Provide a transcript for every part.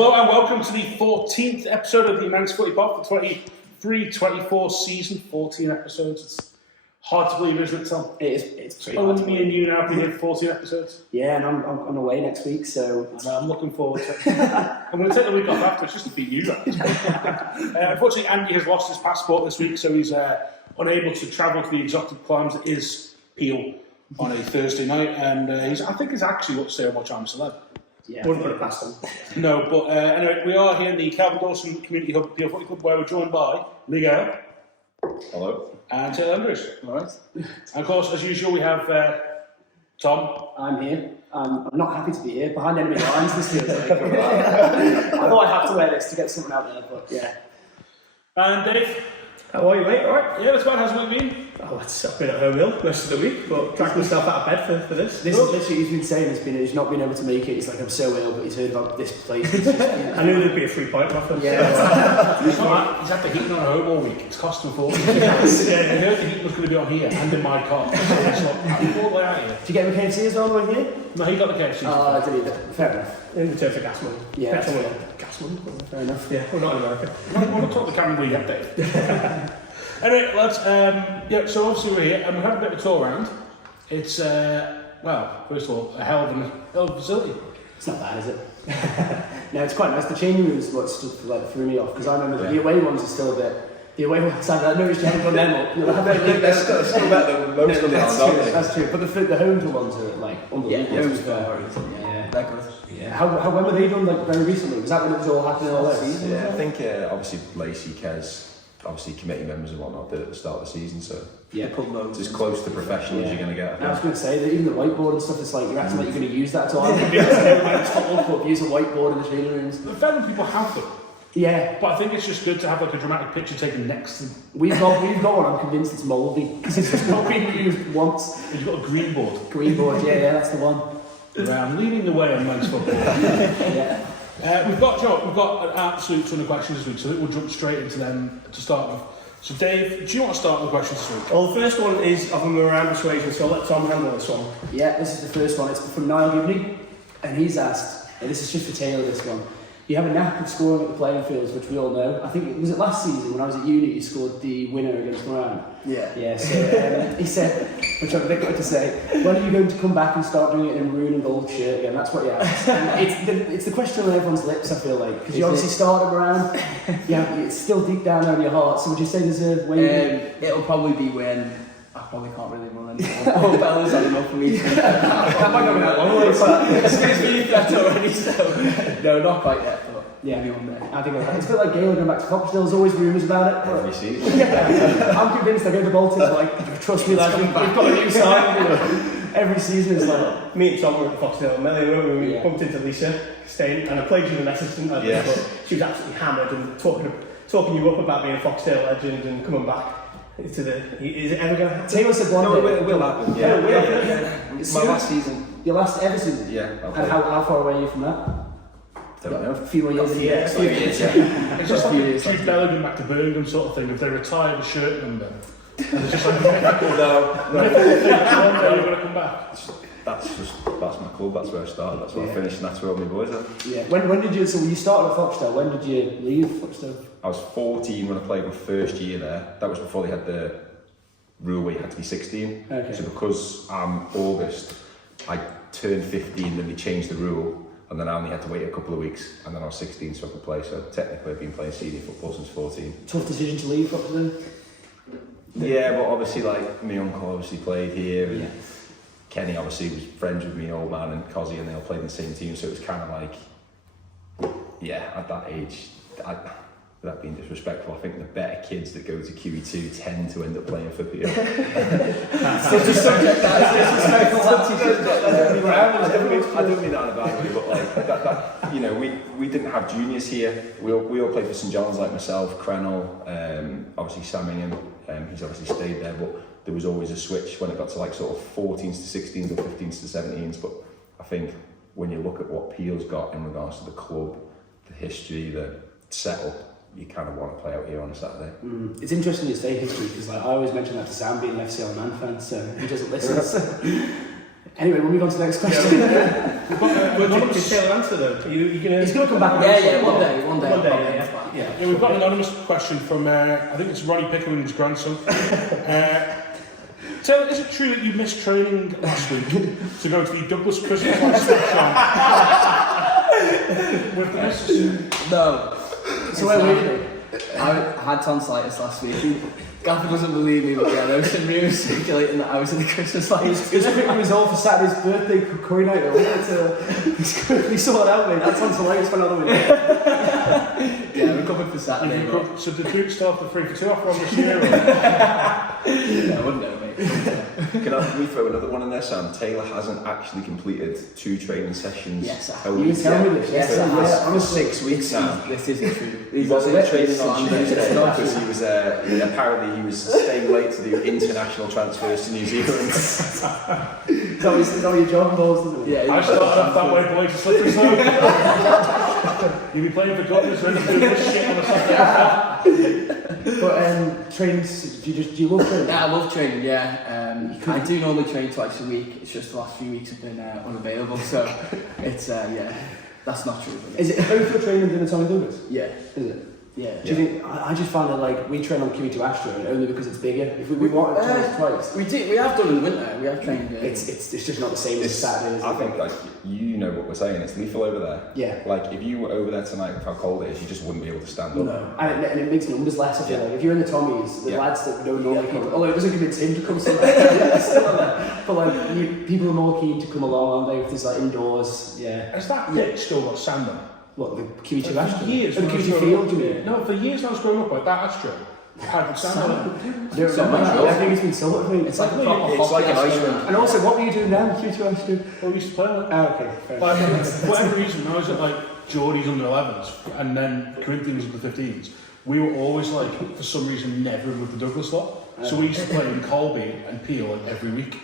Hello and welcome to the 14th episode of the Manx Footy Pod for 23-24 season, 14 episodes. It's hard to believe, isn't it, Tom? It's pretty hard to me and you now have been here 14 episodes. Yeah, and I'm away next week, so I'm looking forward to it. I'm going to take the week off after, just to beat you guys. Unfortunately, Andy has lost his passport this week, so he's unable to travel to the exotic climes that is Peel on a Thursday night, and I think he's actually got to say how much I'm a celeb. Yeah, wouldn't put it past them. No, but anyway, we are here in the Kelvin Dawson Community Hub Peel Footy Club, where we're joined by Gale. Hello. And Taylor Andrews. All right. And of course, as usual, we have Tom. I'm here. I'm not happy to be here. Behind enemy lines, this feels like. I thought I'd have to wear this to get something out there, but yeah. And Dave. How are you, mate? All right? Yeah, that's fine. How's the week been? Oh, I've been at home ill most of the week, but dragged myself out of bed for this. This is literally, he's been saying he's not been able to make it. He's like, I'm so ill, but he's heard about this place. I knew there'd be a 3 point offer. Yeah. He's had the heating on at home all week. It's cost him $40. I heard the heating was going to be on here and in my car. I'm all the way out here. Did you get him a KFC as well when here? No, he got the KFC. Oh, did he? Fair enough. In return for gas money. Yeah. Gas money. Fair enough. Yeah, we're not in America. I want to talk to the camera we have, Dave. Anyway, lads, so obviously we're here and we've had a bit of a tour around. It's, well, first of all, a hell of a facility. It's not bad, is it? No, it's quite nice. The changing rooms what threw me off, because I remember the away ones are still a bit. The away ones, I noticed you haven't done them up. They're still better than most of the others, aren't they? That's true, but the home ones are like unbelievable. Yeah, homes are they're good. Yeah. When were they done, like, very recently? Was that when it was all happening all this? Yeah, I think obviously Lacey, Kez, obviously committee members and whatnot did at the start of the season, so yeah, put loads. It's as close to professional as you're going to get. I was going to say that even the whiteboard and stuff, it's like you're acting like you're going to use that at all. Use a whiteboard in the training rooms. The fair people have them. Yeah, but I think it's just good to have like a dramatic picture taken next to them. We've got one. I'm convinced it's mouldy because it's just not been used once. You've got a green board. Green board, yeah, that's the one. Yeah, I'm leading the way on men's football. Yeah. We've got an absolute ton of questions this week, so we'll jump straight into them to start with. So Dave, do you want to start with the questions this week? Well, the first one is of a Moran persuasion, so I'll let Tom handle this one. Yeah, this is the first one. It's from Niall Gibney, and he's asked, and this is just for Taylor, this one. You have a knack of scoring at the playing fields, which we all know. I think, was it last season when I was at uni, you scored the winner against Moran? Yeah. Yeah, so he said, which I'm a bit good to say, when are you going to come back and start doing it in a maroon and gold shirt again? That's what he asked. It's the question on everyone's lips, I feel like, because you obviously started Moran, yeah, it's still deep down in your heart, so would you say there's a way? It'll probably be when I probably can't really run anymore. Oh, Bella's had enough for me. That might not be that long. Excuse me, you've got already, so no, not quite yet. But yeah, I think it's a bit like Gale going back to Cop. There's always rumours about it. Every season. Yeah, I'm convinced they're going to Bolton. Like, trust me, lads, we've got a new sign. Every season is like. Me and Tom were at Foxdale and Melly, when we bumped into Lisa staying, and I played you an assistant, but she was absolutely hammered and talking you up about being a Foxdale legend and coming back. Is it ever going to happen? Taylor said one day. It will happen. Yeah. It's my last season. Your last ever season? Yeah. And how far away are you from that? Don't know. A few more years. Yeah, a few years. It's just like Chief Bella going back to Birmingham sort of thing. If they retire the shirt number, and it's just like, no, you're going to come back. That's my club. That's where I started. That's where I finished, and that's where all my boys are. Yeah. When did you? So when you started at Foxdale, when did you leave Foxdale? I was 14 when I played my first year there. That was before they had the rule where you had to be 16. Okay. So because I'm August, I turned 15, then they changed the rule, and then I only had to wait a couple of weeks, and then I was 16 so I could play. So technically I've been playing senior football since 14. Tough decision to leave Foxdale? Yeah, but obviously like my uncle obviously played here, and Kenny obviously was friends with me, old man, and Cozzy, and they all played in the same team, so it was kind of like, yeah, at that age, without being disrespectful, I think the better kids that go to QE2 tend to end up playing for Peel. So just subject that disrespectful. I don't mean that in a bad way, but like that, you know, we didn't have juniors here. We all played for St John's, like myself, Crennel, obviously Samingham. He's obviously stayed there, but there was always a switch when it got to like sort of 14s to 16s or 15s to 17s. But I think when you look at what Peel's got in regards to the club, the history, the setup, you kind of want to play out here on a Saturday. It's interesting you say history, because like I always mention that to Sam being an FCL Man fan, so he doesn't listen. Anyway, we'll move on to the next question. Did Taylor answer though? He's going to come back. One day. Yeah, we've got an anonymous question from, I think it's Ronnie Pickering's grandson. Taylor, is it true that you missed training last week to go to the Douglas Christmas lights with the missus? No. So where were you? I had tonsillitis last week. Gaffer doesn't believe me, but yeah, there was some rumours circulating that I was in the Christmas lights. It was a quick result for Saturday's birthday curry night though. It's quickly sorted out, mate. That's on tonight's for another week. Yeah, we're covered for Saturday. So did Duke still have the 3 for 2 offer on this year? Yeah, I wouldn't know, mate. Can we throw another one in there, Sam? Taylor hasn't actually completed 2 training sessions. Yes, a you week tell me yet. this. Yes, Yeah, for 6 weeks now. This isn't true. He wasn't training on It's Tuesday not because he was apparently he was staying late to do international transfers to New Zealand. It's always your job balls, isn't it? Yeah, I started off that way, boys, to slippery slope. You'll be playing for Gunners and doing this shit on a Saturday. But trains, do you love training? Yeah, I love training, yeah. I do normally train twice a week. It's just the last few weeks have been unavailable, so it's, yeah, that's not true. Is it both your training than Tommy Douglas? Yeah. Is it? Yeah. Do you think, I just find that like, we train on QE2 Astro only because it's bigger. If we wanted to train twice. We have done in the winter, we have trained. It's just not the same as Saturday, is it? I think like you know what we're saying. It's lethal over there. Yeah. Like if you were over there tonight with how cold it is, you just wouldn't be able to stand up. No. And it makes numbers less, I feel like. If you're in the Tommies, the lads that don't normally come, although it doesn't convince him to come somewhere, still there. But like, people are more keen to come along, aren't they, if there's like indoors, yeah. Has that pitch still got sand on it? What, the QE2 Astro? For years. The when I was QE2 growing field, up- you mean? No, for years when I was growing up, like that Astro had sand on it. I don't remember that. I think it's been sold to me. It's like a It's proper like an hockey ice Astro. rink. And also, what were you doing then, QE2 Astro? Well, we used to play on it. Oh, okay. Fair Like, enough. for whatever reason, when I was at like Geordie's under 11s and then Corinthians under 15s, we were always like, for some reason, never with the Douglas lot. So we used to play in Colby and Peel like, every week.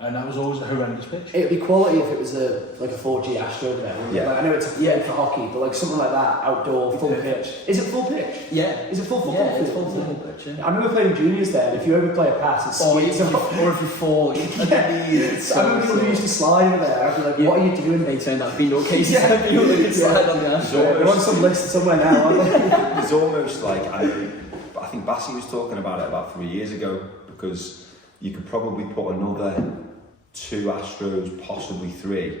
And that was always a horrendous pitch. It'd be quality if it was like a 4G Astro over there. Yeah. Like, I know it's for hockey, but like something like that, outdoor, full pitch. Is it full pitch? Yeah. Is it full football? Yeah, it's full pitch, yeah. I remember playing juniors there, and if you overplay a pass, it's Or skids off. if you fall, it's I remember people who used to slide over there. I'd be like, what are you doing? They turned out Bino cases. Yeah, Bino can slide on the Astro. They're on some list somewhere now, aren't they? It's almost like I think Bassi was talking about it about 3 years ago because you could probably put another 2 Astros, possibly 3.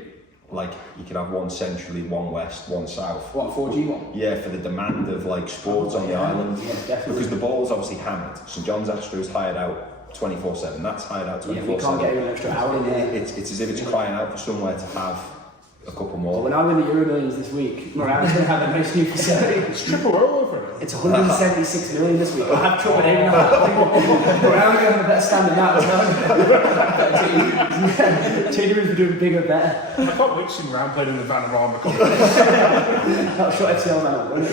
Like you could have one centrally, one west, one south. What, 4G one? Yeah, for the demand of like sports on the island. Yeah, definitely. Because the ball's obviously hammered. St John's Astros hired out 24/7. That's hired out 24/7. Yeah, we can't get even an extra hour in there. It's as if it's crying out for somewhere to have a couple But more. when I win the Euro Millions this week, Moran's going to have a nice new facility. It's triple roll over it. It's 176 million this week. I'll have trouble aiming at that. Moran's going to have a better stand than that as well. Change doing bigger, better. I can't wait to see Moran playing in the Van Arama Cup. That'll shut FCL man up, won't it?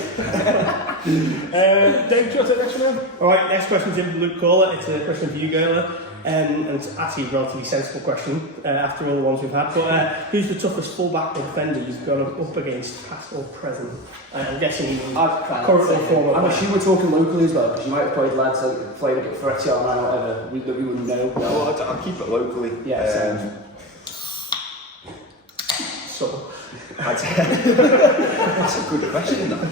Dave, do you want to take the next one then? Alright, next question's in from Luke Caller. It's a question for you, Gale. And it's actually a relatively sensible question after all the ones we've had. But who's the toughest fullback or defender you've gone up against, past or present? I'm guessing current or former. I'm assuming we're talking locally as well, because you might have played lads like played for FCL man or whatever that we wouldn't know. No, I'll keep it locally. Yeah, So, That's a good question, though.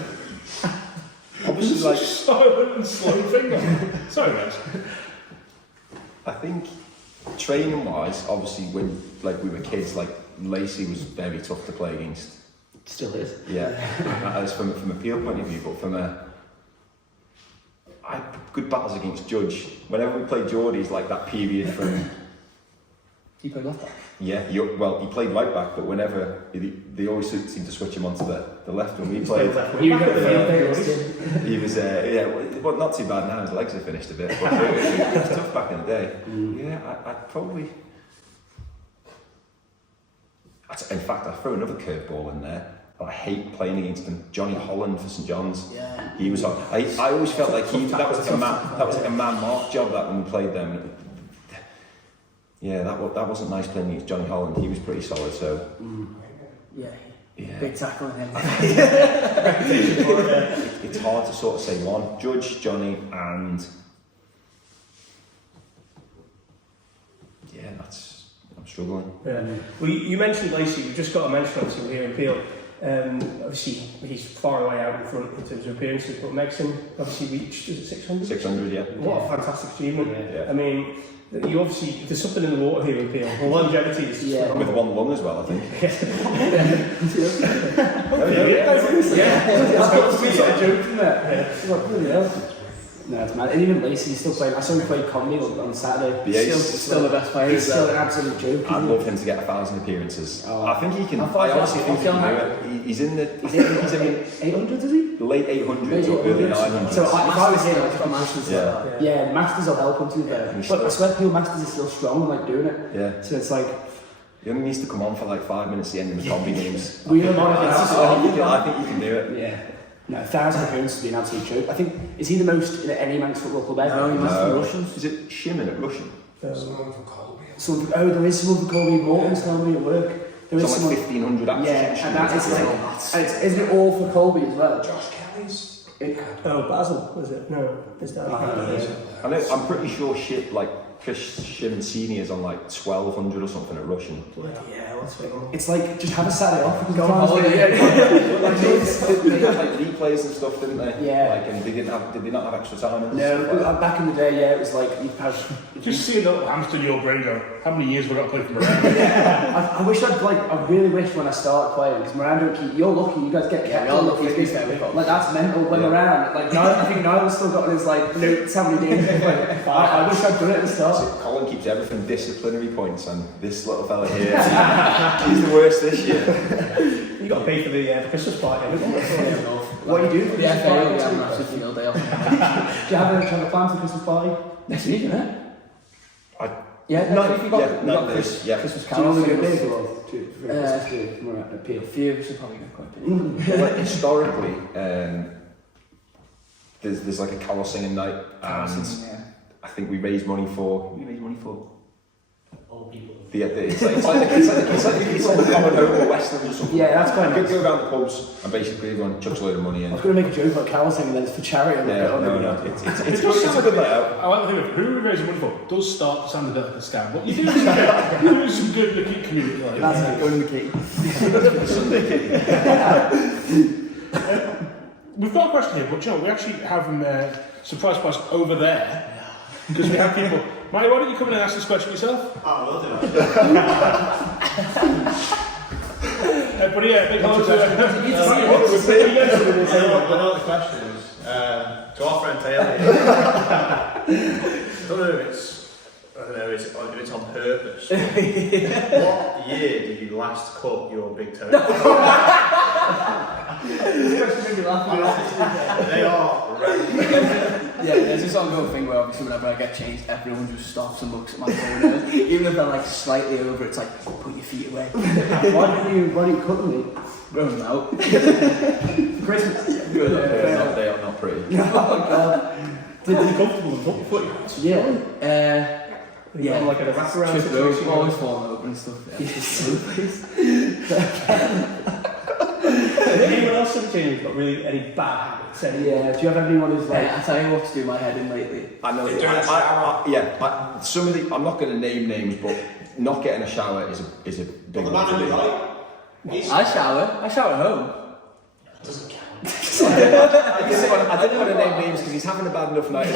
Obviously, like silent and slow finger. Sorry, guys. I think training-wise, obviously, when like we were kids, like Lacey was very tough to play against. Still is. Yeah, as from a Peel point of view, but I had good battles against Judge. Whenever we played Geordie's, like that period from. You played left back? Yeah, he played right back, but whenever they always seemed to switch him onto the left when we played. You got the field there, He was, well, not too bad now. His legs have finished a bit, but it was tough back in the day. Yeah, I'd probably. In fact, I'd throw another curveball in there. I hate playing against him. Johnny Holland for St John's. Yeah. He was. I always felt like that was like a man mark job that when we played them. Yeah, that wasn't nice playing against Johnny Holland. He was pretty solid. So. Yeah. Yeah. Big tackle on him. It's hard to sort of say one. Judge, Johnny, and yeah, I'm struggling. Yeah. Well, you mentioned Lacey. We've just got to mention, obviously, we're here in Peel. Obviously, he's far away out in front in terms of appearances, but Megson obviously reached, is it 600? 600, yeah. What a fantastic achievement. Yeah. I mean, you obviously, there's something in the water here in Peel. The longevity is... Yeah. With 1-1 as well, I think. a joke from there. No, it's mad. And even Lacey, he's still playing. I saw him play Combi on Saturday. Yeah, Still the best player. He's still an absolute joke. I'd love him to get 1,000 appearances. Oh. I think he can. I thought I honestly he think he was can do it. He's in the. He's in 800, is he? the late 800s or early 900s. So if I was here, I'd just Masters. Yeah. Yeah, the Masters will help him to be fair. But I swear Peel Masters is still strong and like doing it. Yeah. So it's like. He only needs to come on for like 5 minutes at the end of the Combi games. We don't know if it's just I think you can do it. Yeah. No, 1,000 appearances would be an absolute joke. I think, is he the most in any Manx football club ever? No, he must be No. Russian. Is it Shimon at Russian? Someone from Colby. There is someone for Colby Morton's telling me at work. There is It's someone. like 1,500 Yeah, applications. and that is like, and isn't it all for Colby as well? Josh Kelly's. Oh, Basil, was it? No, is that? I know, I'm pretty sure Chris Shimon Senior is on like 1,200 or something at Russian. Yeah, what's it? It's like, just have a Saturday off. You can Go on holiday. Like, they had like replays and stuff, didn't they? Yeah. Like, and did they not have extra time? No, back in the day, yeah, it was like, you'd have... Just see a little hamster in your brain go, how many years have I got to play for Moran? I wish I really wish when I started playing, because Moran don't keep, you're lucky, you guys get kept we are on lucky the to be fair, we've got- like that's mental when Yeah. Moran, like I think Niall's still got on his like notes how many games he's played. I wish I'd done it at the start. Colin keeps everything disciplinary points, and this little fella here, he's the worst this year. You got to pay for the Christmas party, haven't you? What are you doing for Yeah, Christmas party? we have an absolute field day off. Do you have a plan for Christmas party? Next week, isn't it? I- Yeah, next week we've got Christmas, yeah. Christmas Do you carols. want to So go big a or for Christmas Day from Moran at Peel? few of us will probably go quite big. But like, historically, there's like a carol singing night, and Yeah. I think we raise money for. We raise money for. Old people. It's like the common home or Westlands or something. Yeah, that's quite nice. Go around the pubs and basically everyone chucks a load of money in. I was going to make a joke about carol singing, then it's for charity. Yeah, no, it's a good night out. I like the thing of who we raising money for does start to sound a bit like a scam, but you do some good to keep community life. That's it, going to the key. We've got a question here, but Joe, we actually have surprise prize over there because we have people. Mike, why don't you come in and ask this question yourself? Oh, will do. But yeah, big hello to I know what the question is. To our friend Taylor here. I don't know if it's on purpose. What year did you last cut your big toe? They are red. Yeah, there's this ongoing thing where obviously whenever I get changed, everyone just stops and looks at my toenails. Even if they're like slightly over, it's like, put your feet away. Why don't you cut them? Grow them out. Christmas. They are not pretty. Oh god. Did you comfortable with foot? Yeah. Yeah, Like a wraparound trip road, situation. always falling over and stuff. Has anyone else have changed got really any bad habits? Yeah. Do you have anyone who's like? I tell you what to do my head in lately. I know. Doing a shower. Some of the. I'm not going to name names, but not getting a shower is a big The one man for in me. the light. He's I shower at home. doesn't count. I didn't want to name names because he's having a bad enough night.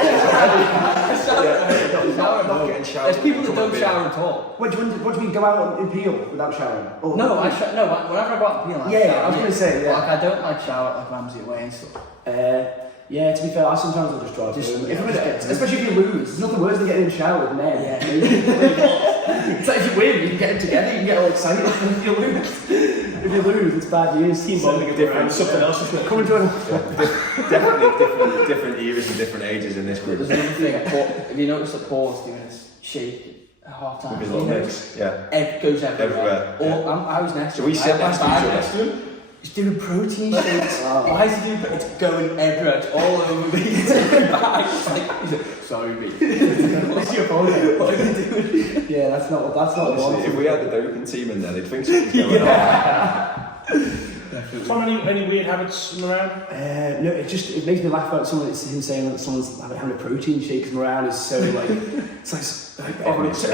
Not getting showered. There's people that don't shower at all. What do you mean? Go out in Peel without showering? Or, No, whenever I go out to Peel, I Yeah, shower. I was gonna say, yeah. Like, I don't like shower like Ramsey away and stuff. Yeah, to be fair, I sometimes will just drive Just- home. Especially if you lose. There's nothing worse than getting in the shower with men. Yeah. It's like if you win, you can get in together, you can get all excited. If you lose, it's bad news. Team bonding different, something else is Come and join Definitely different eras and different ages in this group. There's another thing, have you noticed that Paul's doing his shake at half time? With his little mix, yeah. It goes everywhere. Everywhere, I was next So to we him. sit I next to had each my other. bag next to him. He's doing protein shakes. Why is he doing? It's going everywhere. It's all over me. It's in my bag. It's like, he's like, sorry, mate. What's your phone? What are you doing? Yeah, that's not what Honestly, if we had the doping team in there, they'd think something's going on. Tom, any weird habits from around? No, it makes me laugh about someone. It's him saying that someone's having a protein shake from around is so like it's like everyone it's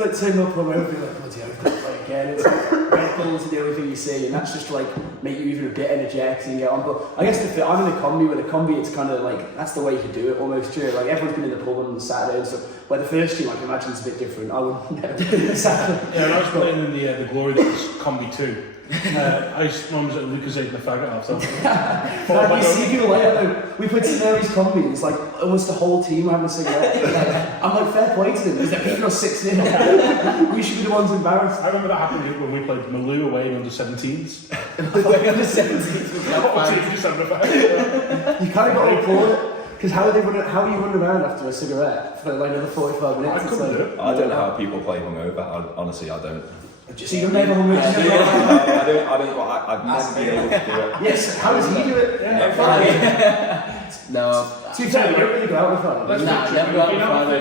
like turning up on my own, like bloody hell, like again. It's like Red Bulls are the only thing you see, and that's just like make you even a bit energetic and get on. But I guess I'm in a combi. With a combi, it's kind of like that's the way you could do it almost. True. Like everyone's been in the pub on the Saturday and stuff. Where the first team, I can imagine, it's a bit different. I wouldn't know. Exactly. Yeah, when I was playing in the Glory Days Combi 2, I used to was at Lucas eating the faggot off. So you see people later though. We played St Mary's Combi. It's like almost the whole team having a cigarette. Like, I'm like fair play to them because they're beating us 6-0. We should be the ones embarrassed. I remember that happened when we played Maloo away in under 17s. Away under 17s was You kind of got to applaud it. Because how are you running around after a cigarette for like another 45 minutes? I couldn't do it. I don't know how people play hungover. Honestly, I don't. So you've never hung I've never been able to do it. Yes, how does he do it? No. To be fair, you don't really go out on Friday. Nah, never go out on Friday.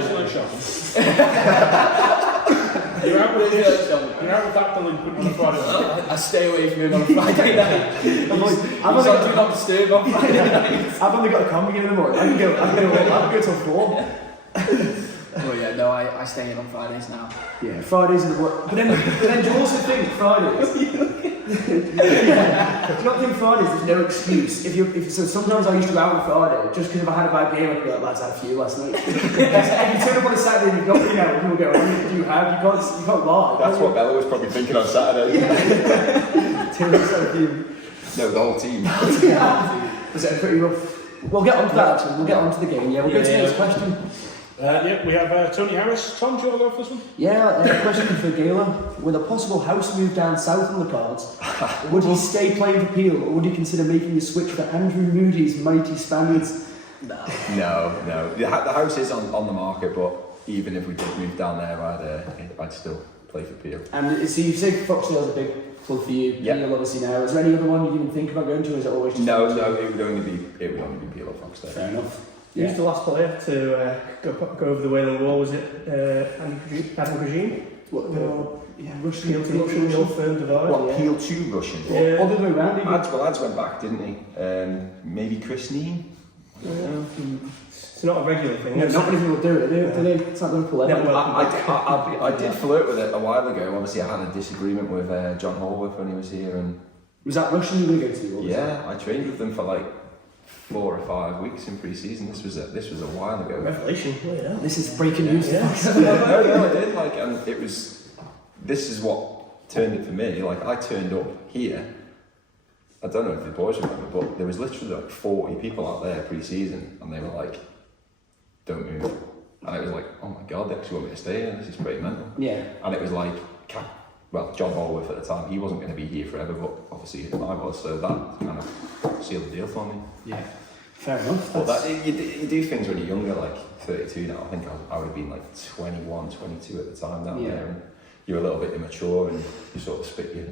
You're out with that delinquent on a Friday. I stay away from him on a Friday night. He's on Do Not Disturb on Friday night. I've only got a combi in the morning. I can go till 4. Oh yeah, no, I stay in on Fridays now. Yeah, Fridays are the work. But then do you also think Fridays? Do you not think Fridays there's no excuse? So sometimes I used to go out on Friday just because if I had a bad game, I'd be like, lads, I had a few last night. If you turn up on a Saturday and you've not been out, people go, what do you have? You can't lie. That's what Bella was probably thinking on Saturday. No, the whole team. Was it pretty rough? We'll get on to that actually. We'll get on to the game. Yeah, we'll go to the next question. We have Tony Harris. Tom, do you want to go for this one? Yeah, question for Gale. With a possible house move down south on the cards, would he stay playing for Peel, or would he consider making the switch for Andrew Moody's mighty Spaniards? No. The house is on the market, but even if we did move down there, I'd still play for Peel. And so you say Foxdale's a big club for you. Yeah. Peel obviously now. Is there any other one you even think about going to, or is it always just... No, it would only be Peel or Foxdale. Fair enough. Who's the last player to go over the Wailing Wall? Was it Adam Green? Russian. Russian, the old firm divide. What, Peel to Russian? Yeah. All the way around. Ads went back, didn't he? Maybe Chris Neame? It's not a regular thing. No, not many people do it, do they? It's not going to pull anyone. I did flirt with it a while ago. Obviously, I had a disagreement with John Hallworth when he was here. And was that Russian you were going to go to? Yeah, I trained with them for like 4 or 5 weeks in pre-season. This was a while ago. Revelation. Oh, yeah. This is breaking news. Yeah. No, I did. And it was. This is what turned it for me. Like, I turned up here. I don't know if the boys remember, but there was literally like 40 people out there pre-season, and they were like, "Don't move." And it was like, "Oh my god, they actually want me to stay here. This is pretty mental." Yeah. And it was like, John Hallworth at the time, he wasn't going to be here forever, but obviously I was, so that kind of sealed the deal for me. Yeah. Fair enough. But you do things when you're younger, like 32 now. I think I would have been like 21, 22 at the time down there, and you're a little bit immature, and you sort of spit your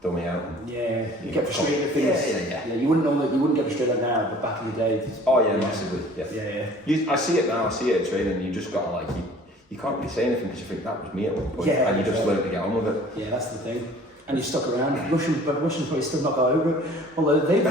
dummy out. And you get frustrated with things. Yeah. You wouldn't get frustrated like now, but back in the day. Oh yeah, massively. Yeah. I see it now. I see it at training. And you just got to like you can't really say anything because you think that was me at one point, and you just learn to get on with it. Yeah, that's the thing. And you stuck around. Russians probably still not got over it. Although they've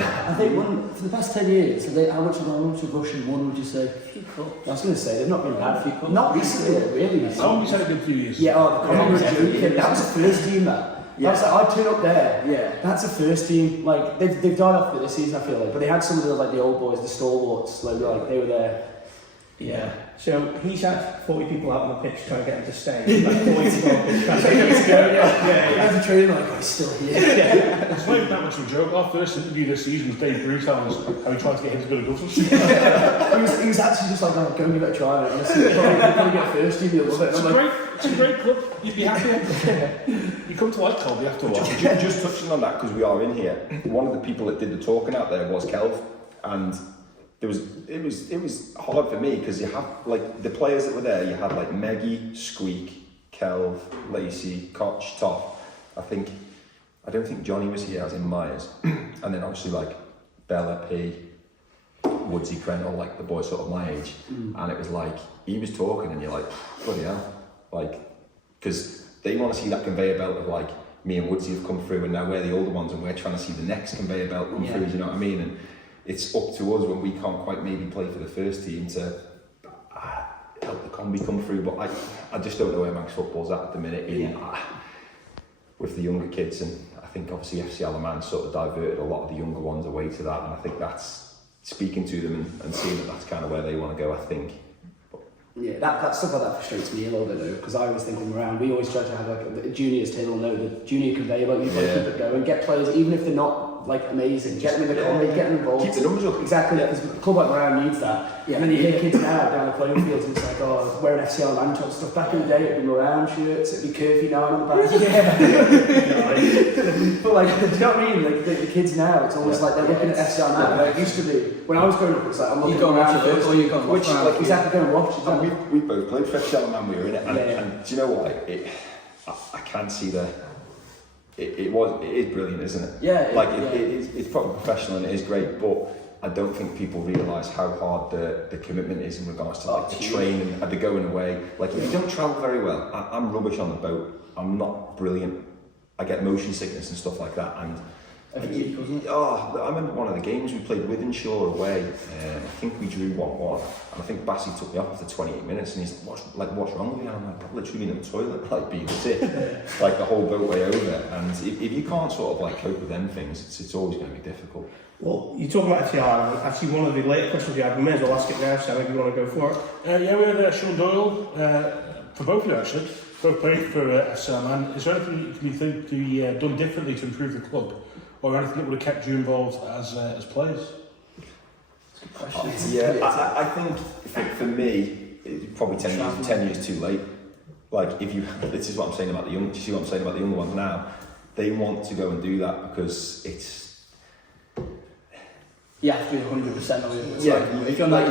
won for the past 10 years. So how much of Russian won would you say? I was going to say they've not been bad. Not recently, really. Combi's had a good few years. Yeah, the Combi that was the first team that. Yeah. I'd turn up there. Yeah. That's the first team. Like they've died off for this season, I feel like. But they had some of the old boys, the stalwarts. Like they were there. Yeah. So he's had 40 people out on the pitch trying to get him to stay. Like 40 people on the pitch trying to get him to go. Yeah. As a trainer, like, he's still here. It's not even that much of a joke. Our first interview this season was Dave Bruce telling us how he tried to get him to go to Dublin. He was actually just like, go and give it a try. And honestly, probably get first team, you'll love it. It's a great club. You'd be happy. You come to like Colby after a while. Just touching on that, because we are in here, one of the people that did the talking out there was Kelv, and it was hard for me because you have like the players that were there. You had like Meggie, Squeak, Kelv, Lacey, Koch, Toff. I don't think Johnny was here, as in Myers, and then obviously like Bella, P, Woodsy, Krenel, like the boys sort of my age, and it was like he was talking, and you're like, bloody hell, like, because they want to see that conveyor belt of like me and Woodsy have come through, and now we're the older ones, and we're trying to see the next conveyor belt come through. Do you know what I mean? And it's up to us when we can't quite maybe play for the first team to help the combi come through. But I just don't know where Manx football's at the minute with the younger kids, and I think obviously FC Alaman sort of diverted a lot of the younger ones away to that, and I think that's speaking to them and seeing that that's kind of where they want to go, I think. Yeah, that stuff like that frustrates me a little bit though, because I always think when we're around, we always try to have like a juniors table, the junior conveyor belt, you've got to keep it going, get players, even if they're not like amazing, get them in the combi, get them involved. Keep the numbers up. Exactly, because the club like Brown needs that. And then you hear kids now down the playing fields and it's like, oh, wearing FCL land top stuff. Back in the day, it'd be Moran shirts, it'd be Curfew 9 on the back. But like, do you know what I mean? Like the kids now, it's almost like they're looking at FCL now. Like it used to be. When I was growing up, it's like, I'm looking you go around watch it, or you go watch it. Exactly, go and watch it. And we both played for FC Alaman, we were in it, and do you know what? I can't see the. It is brilliant, isn't it? Yeah. It's probably professional and it is great, but I don't think people realise how hard the commitment is in regards to like the training and the going away. Like if you don't travel very well, I'm rubbish on the boat. I'm not brilliant. I get motion sickness and stuff like that. And I remember one of the games we played with Shore away. I think we drew 1-1, and I think Bassey took me off after 28 minutes, and he's like, "What's wrong with you?" And I'm like, "I've literally been in the toilet, like being sick, like the whole boat way over." And if you can't sort of like cope with them things, it's always going to be difficult. Well, you're talking about FCR, and actually one of the later questions you had, we may as well ask it now, Sam, if you want to go for it. Yeah, we had Sean Doyle, for both of you actually, both played for SLM. Is there anything you think you done differently to improve the club, or anything that would have kept you involved as players? That's a good question. I think for me, it's probably 10 years too late. Like this is what I'm saying about the young. Do you see what I'm saying about the younger ones now? They want to go and do that because it's. You have to be 100% of it. If you're like,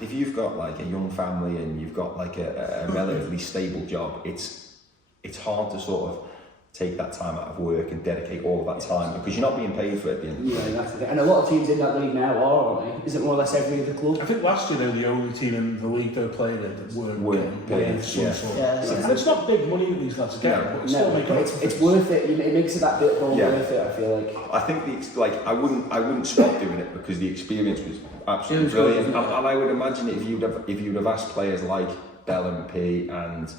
if you've got like a young family and you've got like a relatively stable job, it's hard to sort of take that time out of work and dedicate all of that time because you're not being paid for it at the end. Yeah, that's the thing. And a lot of teams in that league now are, aren't they? Is it more or less every other club? I think last year they were the only team in the league they were playing in that weren't paid some sort. And it's not big money that these lads get, but it's still making it's worth it. It makes it that bit more worth it, I feel like. I think I wouldn't stop doing it because the experience was absolutely brilliant. And I would imagine if you'd have asked players like Bell and P and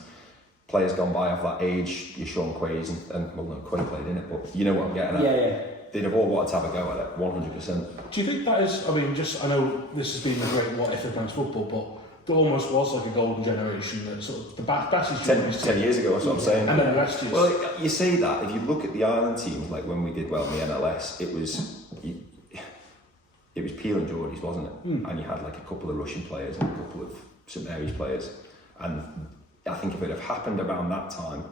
players gone by of that age, your Sean Quays and well, no, Quay played in it, but you know what I'm getting at. Yeah. They'd have all wanted to have a go at it, 100%. Do you think that is? I mean, I know this has been a great what if against football, but there almost was like a golden generation that sort of the Bass's 10 years ago, that's what I'm saying. And then the rest is. Well, you say that if you look at the Ireland teams, like when we did well in the MLS, it was Peel and Geordies, wasn't it? And you had like a couple of Russian players and a couple of St Mary's players, and I think if it had happened around that time,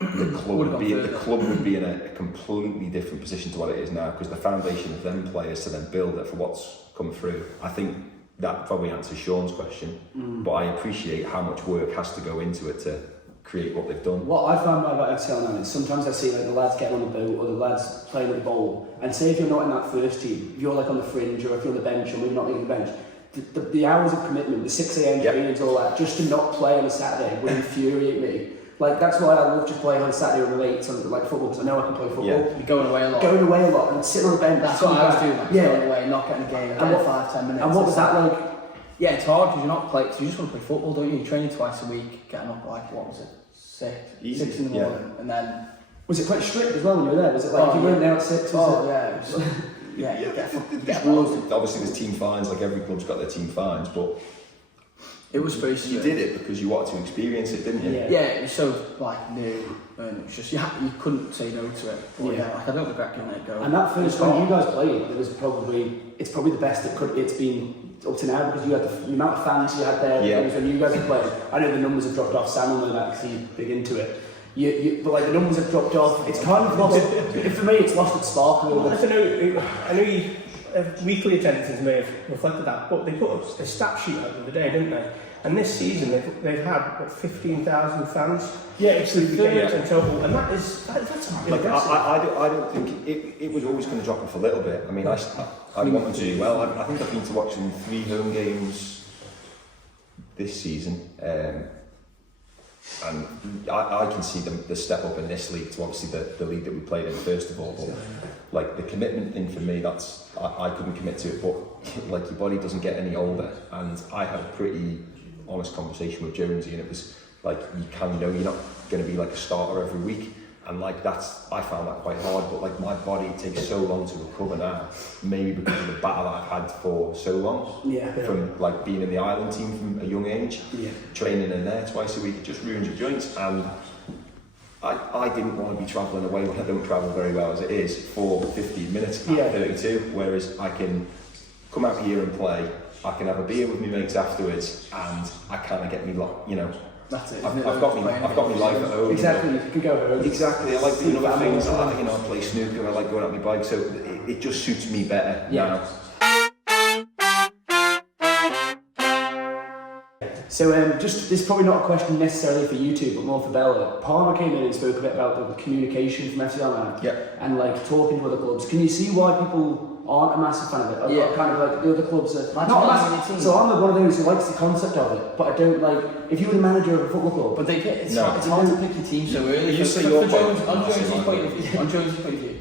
the club would be in a completely different position to what it is now because the foundation of them players to then build it for what's come through. I think that probably answers Sean's question, but I appreciate how much work has to go into it to create what they've done. What I found out about FCL now is sometimes I see like the lads getting on the boat or the lads playing at the bowl, and say if you're not in that first team, if you're like on the fringe or if you're on the bench or maybe not making the bench, the hours of commitment, the 6 a.m. trainings, all that, just to not play on a Saturday would infuriate me. Like, that's why I love just playing on Saturday with my mates on like football, because I know I can play football. You're going away a lot. And sitting on the bench. That's what I was doing. Going away, not getting a game, and 5-10 minutes. And what was that like? Yeah, it's hard because you're not playing, so you just want to play football, don't you? You're training twice a week, getting up like, what was it, 6 in the morning, and then... Was it quite strict as well when you were there? Was it like, if you weren't there at 6? Obviously there's team fines, like every club's got their team fines, but it was very strict. You did it because you wanted to experience it, didn't you? Yeah, it was so like new, and it was just you couldn't say no to it. But like I don't regret giving it a go. And that first when you guys played, it's probably the best it's been up to now because you had the amount of fans you had there. It was when you guys were playing. I know the numbers have dropped off. Sam will know that because he's big into it. But like the numbers have dropped off. It's kind of lost. For me, it's lost its spark a little bit. I know you. Weekly attendances may have reflected that, but they put a stat sheet out the other day, didn't they? And this season they've had 15,000 fans. Yeah, it's the third in total, and that's like I don't think it was always going to drop off a little bit. I mean, I want them to do well. I think I've been to watch them 3 home games this season. And I can see the step up in this league to obviously the league that we played in first of all. But like the commitment thing for me, I couldn't commit to it. But like your body doesn't get any older, and I had a pretty honest conversation with Jonesy, and it was like you're not going to be like a starter every week. And like I found that quite hard, but like my body takes so long to recover now, maybe because of the battle that I've had for so long. From like being in the Ireland team from a young age, training in there twice a week, it just ruins your joints. And I didn't want to be travelling away when I don't travel very well as it is for 15 minutes at 32, whereas I can come out here and play, I can have a beer with my mates afterwards, and I kind of get me That's it. I've got my life at home. Exactly, you can go home. Exactly, I like doing other things. I play snooker. I like going out my bike. So it just suits me better now. So just this is probably not a question necessarily for you two, but more for Bella. Palmer came in and spoke a bit about the communication from FCL and like talking to other clubs. Can you see why people aren't a massive fan of it? Kind of like the other clubs are not massive. So I'm one of those who likes the concept of it, but I don't like. If you were the manager of a football club, but it's hard to pick your team so early. You say your point. On Jonesy's point of view,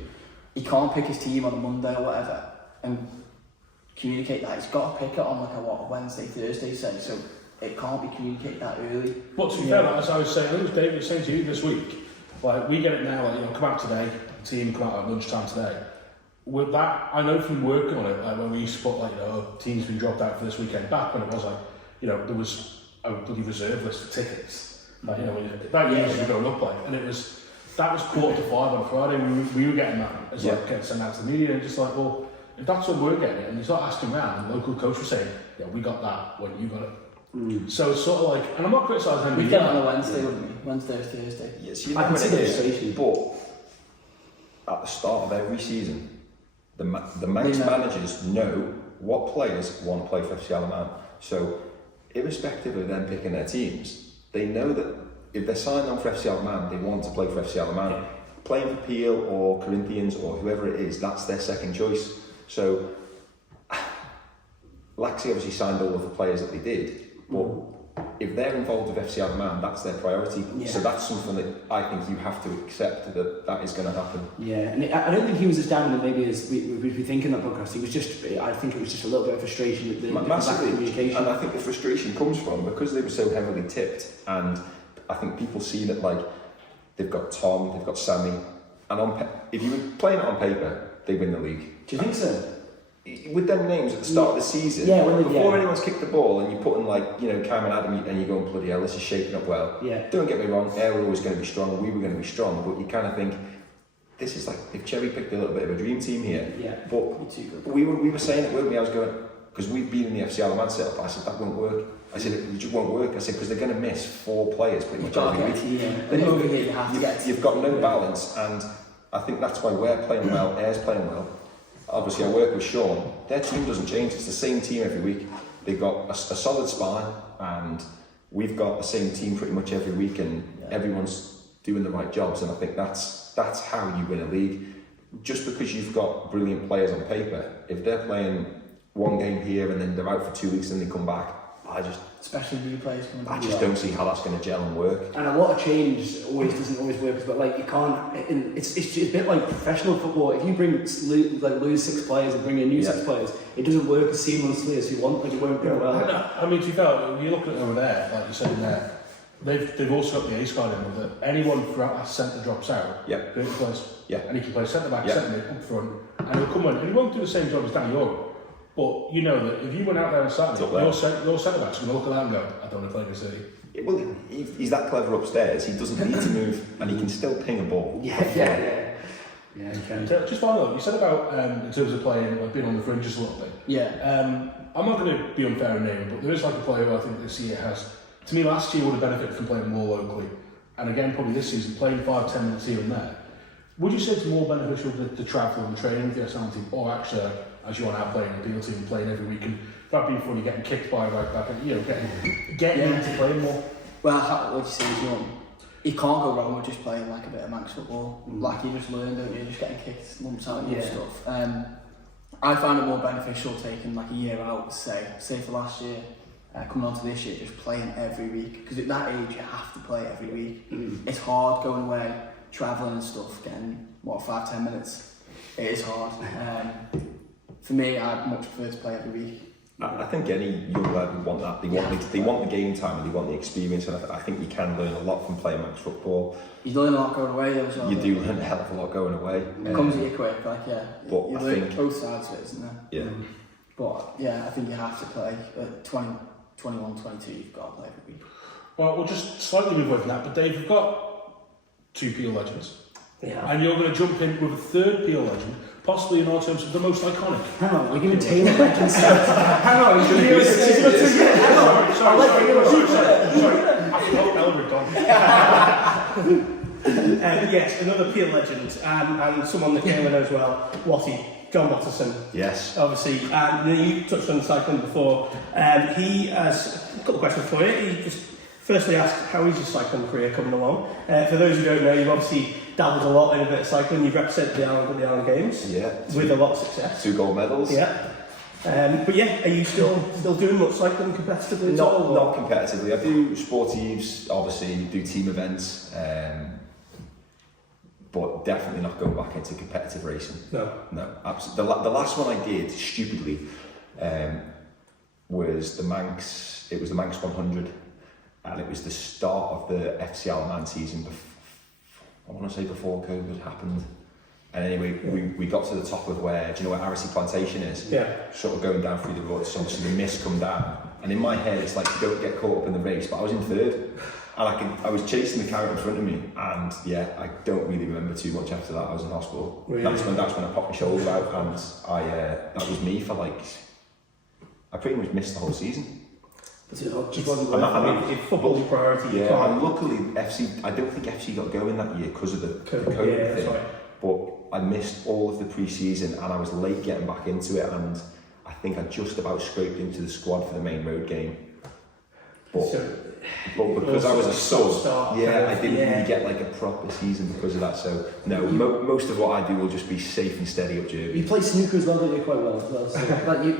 he can't pick his team on a Monday or whatever and communicate that. He's got to pick it on like a Wednesday, Thursday, say. So it can't be communicated that early. But to be fair, as I was saying, I think it was David was saying to you this week, like we get it now, like come out today, the team come out at lunchtime today. With that, I know from working on it, like when we used to put team's been dropped out for this weekend, back when it was like, there was a bloody reserve list for tickets. Like, that years ago growing up, and that was 4:45 on a Friday. We were getting that as getting sent out to the media, and just like, well, if that's what we're getting it, and you start asking around, and the local coach was saying, we got that when you got it. So it's sort of like, and I'm not criticising him. We get it on a Wednesday, wouldn't we? Wednesday or Thursday. Yes, I consider it, but at the start of every season, the Manx managers know what players want to play for FC Alaman. So, irrespective of them picking their teams, they know that if they're signed on for FC Alaman, they want to play for FC Alaman. Yeah. Playing for Peel or Corinthians or whoever it is, that's their second choice. So, Laxey obviously signed all of the players that they did, but if they're involved with FC Alaman, that's their priority. So that's something that I think you have to accept that is going to happen. Yeah, and I don't think he was as down as maybe as we'd be thinking that podcast. I think it was just a little bit of frustration with the massively communication. And I think the frustration comes from because they were so heavily tipped, and I think people see that like they've got Tom, they've got Sammy, and if you were playing it on paper, they win the league. Do you think so? With them names at the start of the season, before anyone's kicked the ball, and you put in Cam and Adam, and you're going, bloody hell, this is shaping up well. Yeah. Don't get me wrong, Air were always going to be strong, and we were going to be strong, but you kind of think, this is like, they've cherry picked a little bit of a dream team here. Yeah. But we were saying it, weren't we? I was going, because we've been in the FC Alaman setup, I said, that won't work. I said, it just won't work. I said, because they're going to miss 4 players pretty much every week. You've got no balance, and I think that's why we're playing well, Air's playing well. Obviously, I work with Sean. Their team doesn't change. It's the same team every week. They've got a solid spine, and we've got the same team pretty much every week, and everyone's doing the right jobs. And I think that's how you win a league. Just because you've got brilliant players on paper, if they're playing one game here and then they're out for 2 weeks and they come back, especially new players coming back. I just don't see how that's going to gel and work. And a lot of change doesn't always work, but like you can't. It's a bit like professional football. If you lose 6 players and bring in new 6 players, it doesn't work as seamlessly as you want. Like it won't go well. I mean, to be fair, when you look at it over there, like you said in there, they've also got the ace card in that anyone throughout that centre drops out. Yeah. He plays. Yeah. And he can play centre back, centre mid, up front, and he'll come on. And he won't do the same job as Danny York. But you know that if you went out there and started, your centre-back's going to look at that and go, I don't want to play this city. Well, he's that clever upstairs, he doesn't need to move, and he can still ping a ball. Yeah, he can. Just follow up, you said about, in terms of playing, being on the fringes a little bit. Yeah. I'm not going to be unfair in naming, but there is like a player who I think this year has, to me last year would have benefited from playing more locally. And again, probably this season, playing 5-10 minutes here and there. Would you say it's more beneficial to travel and train with the SLM team, or actually, as you are now playing a deal team, playing every week, and that being funny, getting kicked by a right back, and getting into playing more? Well, what you say is you can't go wrong with just playing like a bit of Manx football. Like you just learn, don't you? Just getting kicked lumps out and stuff. I found it more beneficial taking like a year out, say for last year, coming on to this year, just playing every week. Because at that age, you have to play every week. It's hard going away, travelling and stuff, getting, 5-10 minutes. It is hard. For me, I'd much prefer to play every week. I think any young lad would want that. They want the game time and they want the experience, and I think you can learn a lot from playing Manx football. You learn a lot going away though as well. You do learn a hell of a lot going away. It comes at you quick, but I learn think both sides of it, isn't there? Yeah. But yeah, I think you have to play at 20, 21, 22, you've got to play every week. Well, we'll just slightly move away from that, but Dave, we've got 2 Peel legends. Yeah. And you're going to jump in with a 3rd Peel legend, possibly in our terms of the most iconic. Hang on, we're giving Taylor legend stats. Hang on, he's going to do this. Sorry. I forgot Elbert Don. Yes, another Peel legend, and someone that Gale knows well, Watty, John Watterson. Yes. Obviously, you touched on cycling before. He has a couple of questions for you. He just firstly asked, how is your cycling career coming along? For those who don't know, you've obviously dabbled a lot in a bit of cycling. You've represented the Island Games with a lot of success. 2 gold medals. Yeah. But yeah, are you still doing much cycling competitively at all? Not competitively. I do sportives, obviously, do team events, but definitely not going back into competitive racing. No, absolutely. The last one I did, stupidly, was the Manx. It was the Manx 100, and it was the start of the FCL Man season. I want to say before COVID happened. And anyway, we got to the top of where, do you know where Aracy Plantation is? Yeah. Sort of going down through the road, so obviously the mist come down. And in my head, it's like, you don't get caught up in the race, but I was in 3rd. And I was chasing the carrot in front of me, and yeah, I don't really remember too much after that. I was in hospital. Really? That's when I popped my shoulder out, and that was me for I pretty much missed the whole season. But it just wasn't worth it. If football's a priority, you can't. And luckily, I don't think FC got going that year because of the COVID thing. Right. But I missed all of the pre-season, and I was late getting back into it, and I think I just about scraped into the squad for the main road game. But because I was a sub, I didn't really get a proper season because of that. So no, most of what I do will just be safe and steady up Derby. You play snooker as well, don't you? Quite well as well. So, you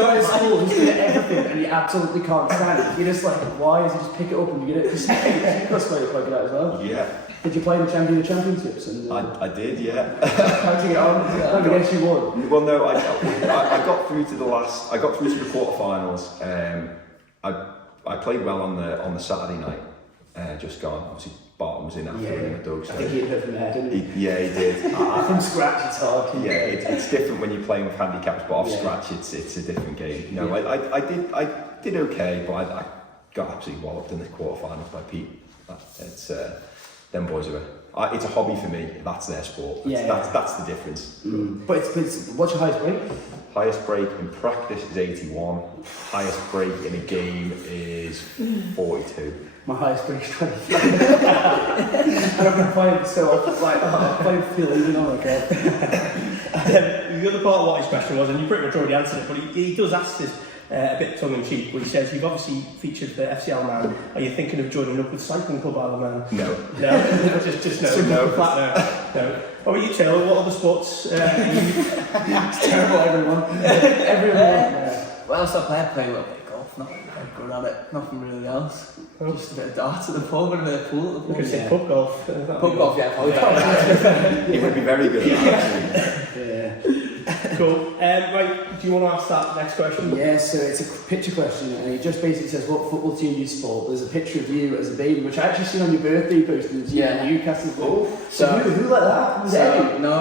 at school, he's good at everything, and you absolutely can't stand it. You're just like, why? Is he just pick it up and you get it? Snooker's quite like that as well. Yeah. Did you play in the championships? And, I did, yeah. How did you get on? I guess you won. Well, no, I got through to the last. I got through to the quarterfinals. I played well on the Saturday night. Just gone. Obviously, Barton was in after winning the Doug. So I think he'd heard from there, didn't he? Yeah, he did. From scratch, it's hard. Yeah, it's different when you're playing with handicaps, but off scratch, it's a different game. No, I did okay, but I got absolutely walloped in the quarterfinals by Pete. It's them boys are. It's a hobby for me. That's their sport. That's the difference. But it's what's your highest break? Highest break in practice is 81. Highest break in a game is 42. My highest break is 23. And I've been playing so I'm just like, I'm playing feeling okay. The other part of what his question was, and you pretty much already answered it, but he does ask this a bit tongue-in-cheek, but he says, you've obviously featured the FCL Man. Are you thinking of joining up with Cycling Club Isle of Man? No. No? just no. No. Flat no. What about you, Taylor? What other sports It's terrible, everyone. Well, so I play a little bit of golf, not very good at it, nothing really else. Just a bit of darts at the pub and a bit of pool at the pub. You could say pub golf. Pub golf, yeah. It would be very good, actually. Yeah. Cool. Right, do you want to ask that next question? Yeah, so it's a picture question, and it just basically says, what football team do you support? There's a picture of you as a baby, which I actually seen on your birthday post in Newcastle. Oh, so who let that happen? Was it Eddie? No. I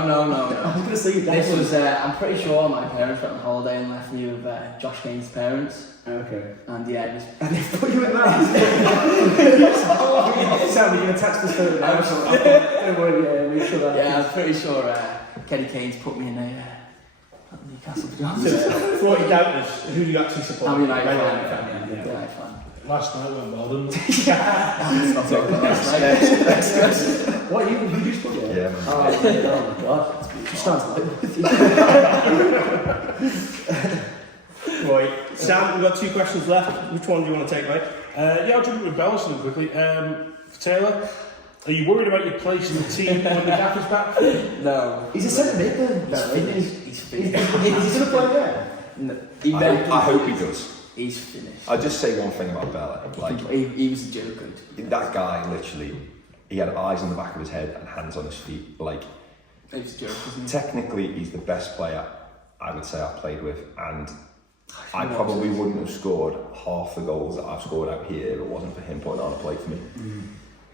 was going to say your dad. This was, I'm pretty sure my parents went on holiday and left me with Josh Kane's parents. Okay. And yeah, it was... And they put you in that? Sam, you're going to text this photo now, so don't worry, make sure that Yeah, I'm pretty sure Kenny Kane's put me in a Newcastle pajamas. So, for what you doubt is, who do you actually support? I'm a United fan. Yeah. Last night went well done. Let's not talk about last night. What, you just put it? Yeah, man. Oh my god. Just stands a bit with you. Right. Sam, we've got 2 questions left. Which one do you want to take, mate? I'll jump with Bellison quickly. For Taylor, are you worried about your place in the team when the gaffer's back? No. He's a centre mid then. No, he's Is he going to play there? He I hope he does. He's finished. I'll just say one thing about Bella. Like, he was a joke. that guy, literally, he had eyes in the back of his head and hands on his feet. Like, He was a joke, isn't he? technically, he's the best player I would say I've played with, and I probably wouldn't have scored half the goals that I've scored out here if it wasn't for him putting on a plate for me.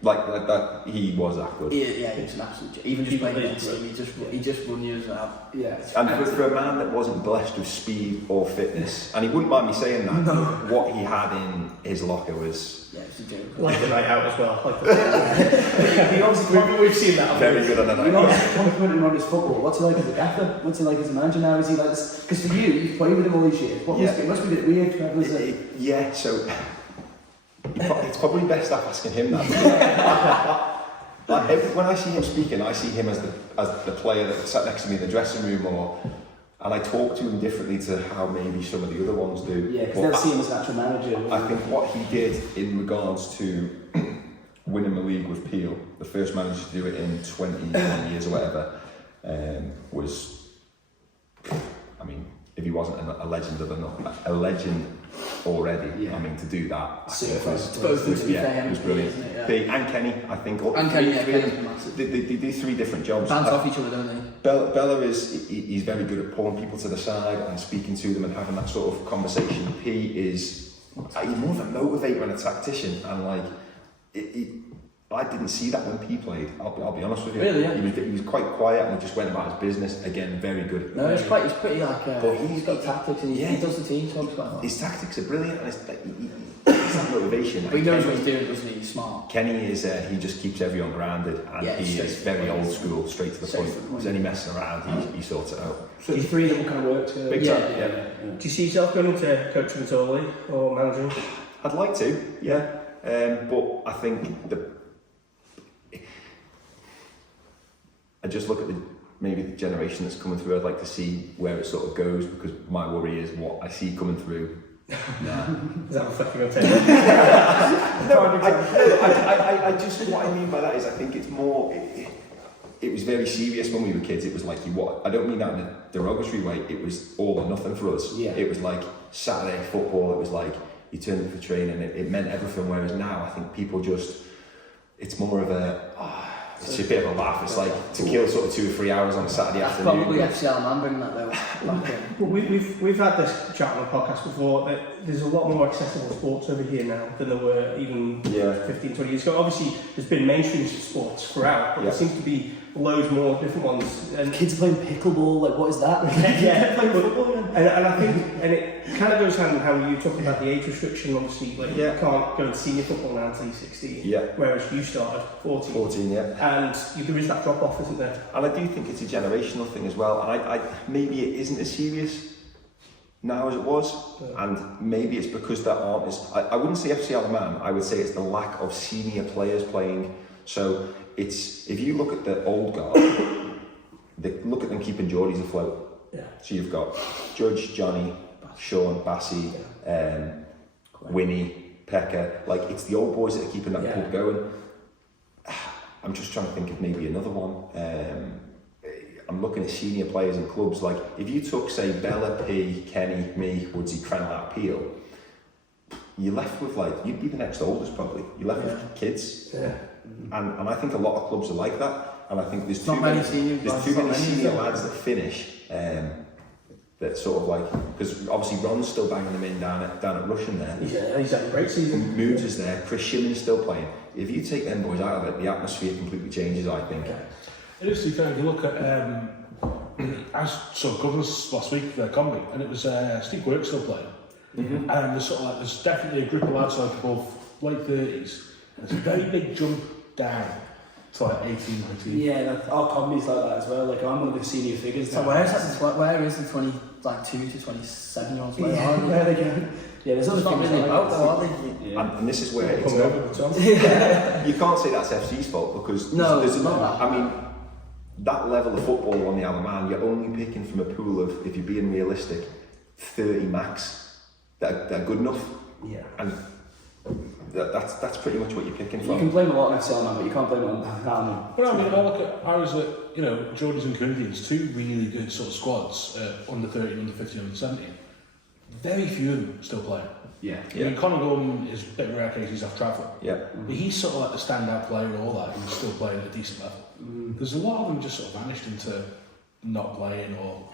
Like that, he was that good. Yeah, he was an absolute joke. Even just playing against him, he just won you as well. Yeah. And for a man that wasn't blessed with speed or fitness, and he wouldn't mind me saying that, what he had in his locker was... Yeah, it was a joke. Like the night out as well. Like we've seen that. Very good on the night. You're not complimenting on his football. What's he like as a gaffer? What's he like as a manager now? Is he like this? Because for you've played with him all these years. It must be a bit weird. Yeah, so it's probably best off asking him that. When I see him speaking, I see him as the player that sat next to me in the dressing room, and I talk to him differently to how maybe some of the other ones do. Yeah, because they'll see him as an actual manager. I think what he did in regards to winning the league with Peel, the first manager to do it in 21 years or whatever, was, I mean, if he wasn't a legend already, I mean, to do that, I think was brilliant. And Kenny, I think. They do three different jobs. Bounce off each other, don't they? Bella he's very good at pulling people to the side and speaking to them and having that sort of conversation. He's more of a motivator and a tactician, and I didn't see that when P played. I'll be honest with you. Really, yeah. He was quite quiet and just went about his business. Again, very good. No, he's pretty like. But he's got tactics and he does the team talks quite well. His tactics are brilliant, and it's that motivation. But he knows what he's doing, doesn't he? He's smart. Kenny is he just keeps everyone grounded, and he is very old school, straight to the point. If there's any messing around, he sorts it out. So the three of them kind of work together. Big time, yeah. Do you see yourself going into coaching at all, or managing? I'd like to, yeah. But I think I just look at maybe the generation that's coming through. I'd like to see where it sort of goes, because my worry is what I see coming through. Nah. Is that reflecting on I just, what I mean by that is I think it's more, it was very serious when we were kids. It was like, I don't mean that in a derogatory way, it was all or nothing for us. Yeah. It was like Saturday football, it was like you turned up for training, it meant everything, whereas now I think people just, it's more of it's a bit of a laugh. It's like to kill sort of 2 or 3 hours on a Saturday afternoon. Probably FCL man bringing that though. But we've had this chat on the podcast before, that there's a lot more accessible sports over here now than there were even 15, 20 years ago. Obviously, there's been mainstream sports throughout, but there seems to be loads more different ones. And kids are playing pickleball, like what is that? Playing football. And I think, and it kind of goes hand in hand with you talking about the age restriction. Obviously, you can't go to senior football now until you're 16, whereas you started 14. 14, yeah. And there is that drop off, isn't there? And I do think it's a generational thing as well. And I maybe it isn't as serious now as it was, and maybe it's because there aren't as, I wouldn't say FCL man, I would say it's the lack of senior players playing. So it's, if you look at the old guard, look at them keeping Geordies afloat. Yeah. So you've got Judge, Johnny, Sean, Bassey, Winnie, Pekka, like it's the old boys that are keeping that club going. I'm just trying to think of maybe another one. I'm looking at senior players in clubs, like if you took, say, Bella, P, Kenny, me, Woodsy, Crennel out Peel, you're left with you'd be the next oldest probably. You're left with kids. Yeah. And I think a lot of clubs are like that. And I think there's too many senior lads that finish that sort of because obviously Ron's still banging them in down at Russian there. He's had a great season. Moods is there. Chris Shimmon's still playing. If you take them boys out of it, the atmosphere completely changes, I think. Yeah. It is, if you look at, I saw Governors last week, their Combi, and it was Steve Quirk still playing. Mm-hmm. And there's there's definitely a group of lads above late 30s. There's a very big jump down to 18, 19. Yeah, our Combi's like that as well. I'm one of the senior figures. So where is the 22 to 27 year olds? Where are they going? Yeah, there's other things really about though, are they? Yeah. And this is where it's you can't say that's FC's fault, because there's not. I mean, that level of football on the Isle of Man, you're only picking from a pool of, if you're being realistic, 30 max that are good enough. Yeah. And that's pretty much what you're picking from. You can blame a lot on FCL man, but you can't blame it on Harman. Well, I mean, I was at, Geordies and Corinthians, two really good sort of squads, under 30, under 15, under 17. very few of them still playing. Yeah. I mean, Conor Gordon is a bit of a rare case, he's off travelling. Yeah. But he's sort of like the standout player and all that, who's still playing at a decent level. There's a lot of them just sort of vanished into not playing or...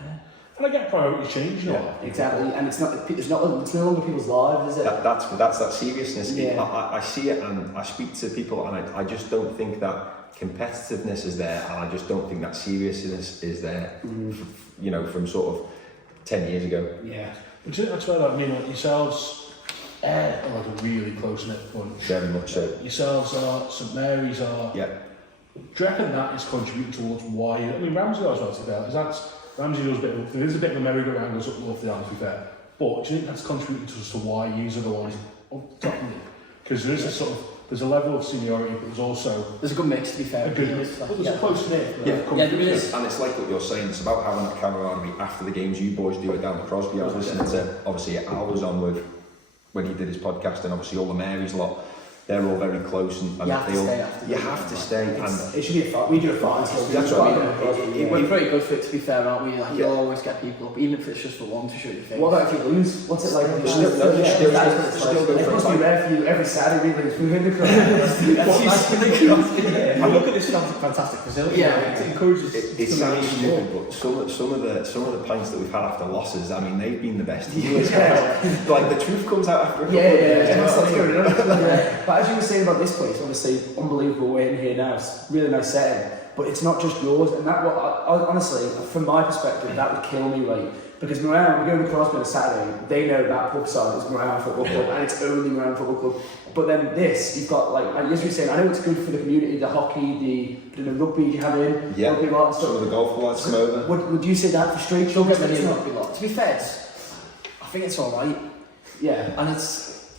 And I get priorities changing all that. Exactly, and it's no longer people's lives, is it? That's that seriousness. Yeah. I see it, and I speak to people, and I just don't think that competitiveness is there, and I just don't think that seriousness is there. You know, from sort of 10 years ago. Yeah. But that's where I mean, like yourselves are like a really close knit bunch. Very much so. Yourselves are, St Mary's are. Yeah. Do you reckon that is contributing towards why? I mean, Ramsey as well, to be fair. Ramsey does there is a bit of a merry-go-round goes up north the to be fair. But do you think that's contributing to why you are the ones up top of it? Because there is a sort of there's a level of seniority, but there's also There's a good mix, to be fair. a good mix. But there's a close knit. Yeah, there is. And it's like what you're saying, it's about having that camaraderie after the games. You boys do it down at Crosby. I was listening to, obviously, Al was on with, when he did his podcast, and obviously all the Marys lot, they're all very close. And You have to stay after. You have to stay. And It should be a fight. We do a fight. That's what I mean. We're pretty good for it, to be fair, aren't we? Like, you'll always get people up, even if it's just for one to show your face. What about if you lose? What's it like? Still go It for a must be fight. rare for you every Saturday when we win the cross. And look at this fantastic facility. Yeah. It encourages. It sounds stupid, but some of the pints that we've had after losses, I mean, they've been the best healers. Like the truth comes out after a couple of years. That's what's going on. But as you were saying about this place, obviously unbelievable. We're in here now. It's a really nice setting, but it's not just yours. And that, honestly, from my perspective, that would kill me, right? Because Moran, we go to Crosby on a Saturday, they know that pub side is Moran Football Club, and it's only Moran Football Club. But then this, you've got like, as you were saying, I know it's good for the community, the hockey, the rugby you have in, rugby lot and stuff. Some of the golf lads come over. Would you say that frustrates you? Don't get many rugby lot. To be fair, I think it's alright. Yeah. And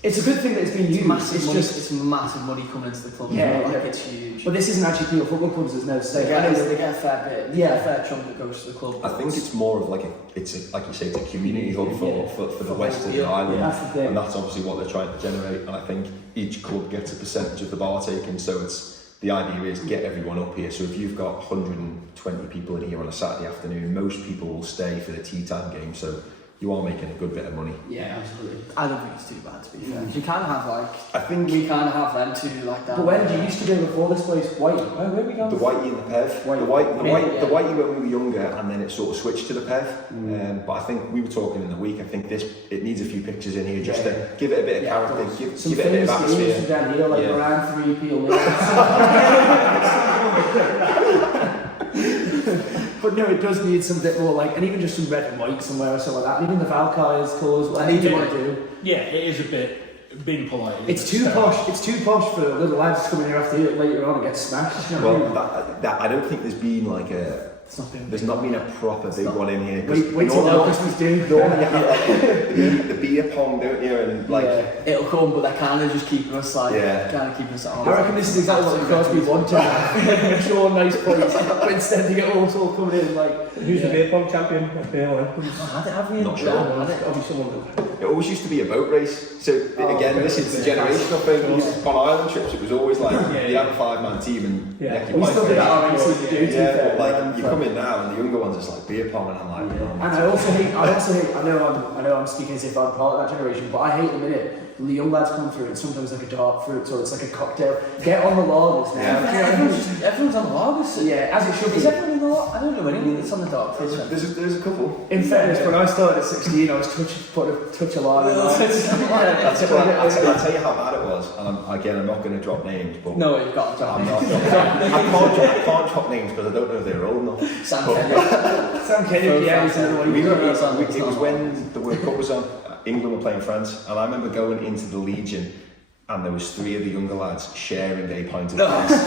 it's a good thing that it's been used. It's massive money coming into the club. Yeah, it's huge. But this isn't actually Peel Football Clubs, there's no stake. They get a fair bit. Yeah. A fair chunk that goes to the club. I think it's more of like like you say, it's a community hub for the west of the island, that's the thing. and that's obviously what they're trying to generate. And I think each club gets a percentage of the bar taken, so it's the idea is get everyone up here. So if you've got 120 people in here on a Saturday afternoon, most people will stay for the tea time game. So you are making a good bit of money. Yeah, absolutely. I don't think it's too bad, to be fair. You can have I think we kind of have them too, like that. But where did you used to go before this place? White. Where are we going? the Whitey and the Pev. The Whitey when we were younger, and then it sort of switched to the Pev. But I think we were talking in the week. I think it needs a few pictures in here just to give it a bit of character, give it a bit of atmosphere. Some down here, like around 3 Peel. But no, it does need some bit more like, and even just some red and white somewhere or something like that. And even the Valkyries colours, what you want to do. Yeah, it is a bit being polite. It's too posh. It's too posh for little lads to come in here after later on and get smashed. You know what I mean? That I don't think there's been like there's not been a proper big one in here. Wait till now Christmas do. Normally you have the beer pong, don't you? And like it'll come, but they're kind of just keeping us like kind of keeping us at home. I reckon this is exactly what the Crosby wanted. Sure, nice points, but instead they get all coming in like. Who's the beer pong champion? Have we? Not sure. Obviously someone. It always used to be a boat race. So again, this is the generational thing. On island trips, it was always like you had a 5-man team and we still did that on races to do. Like you come in now and the younger ones it's like beer pong and I'm like. And I also hate. I know I'm speaking as if I'm part of that generation, but I hate the minute when the young lads come through. It's sometimes like a dark fruit, or it's like a cocktail. Get on the lagers now. Everyone's on the lagers. Yeah, as it should be. Is everyone in the lagers? I don't know anyone that's on the dark fruit. There's a couple. In fairness, when I started at 16, I was put a touch of lager. I'll tell you how bad it was, and I'm not going to drop names, but no, you've got to drop names. I can't drop names because I don't know if they're old enough. Sam Kennedy, yeah, he's another one. It was when the World Cup was on. England were playing France, and I remember going into the Legion, and there was 3 of the younger lads sharing a pint of piss.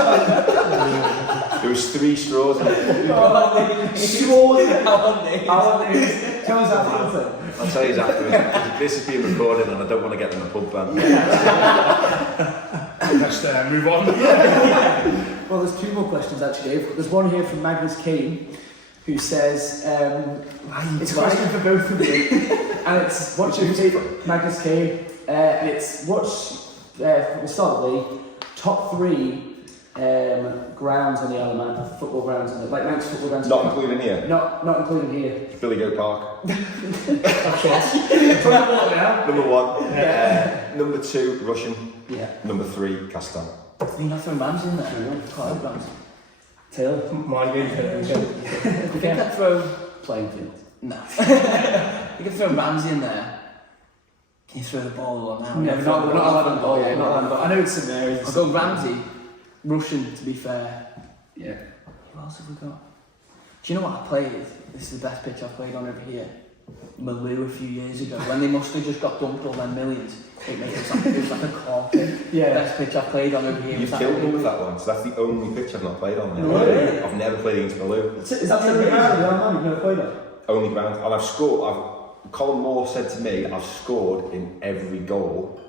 There was 3 straws in it. Straws? How are they? Tell us that. I'll tell you afterwards. This is being recorded, and I don't want to get them a pub ban. Let's move on. Well, there's 2 more questions actually, Dave. There's one here from Magnus Kane, who says, it's a question for both of you, and it's what's your favourite, Magnus Kane, and it's we'll start with the top 3 grounds on the Isle of Man, football grounds on the Manx football grounds. Not including here. Not including here. Billy Goat Park. Of course. Number 1. Number 2, Russian. Yeah. Number 3, Castan. Do you not throw Ramsey in there? Quite a lot of Ramsey. Tail. Mind games. You think I'd throw... Playing field. No. You can throw Ramsey in there. Can you throw the ball on now? No, we're not allowed on ball. Yeah, not allowed on ball. I know it's in there. I'll go Ramsey, Russian to be fair. Yeah. Who else have we got? Do you know what I played? This is the best pitch I've played on over here. Maloo a few years ago when they must have just got dumped all their millions. It was like a corking. Yeah. Best pitch I've played on over here. You've killed me with that one, so that's the only pitch I've not played on. Really? I've never played against Maloo. Is that the only ground you've never played on? Only ground, and I've scored. Colin Moore said to me, "I've scored in every goal."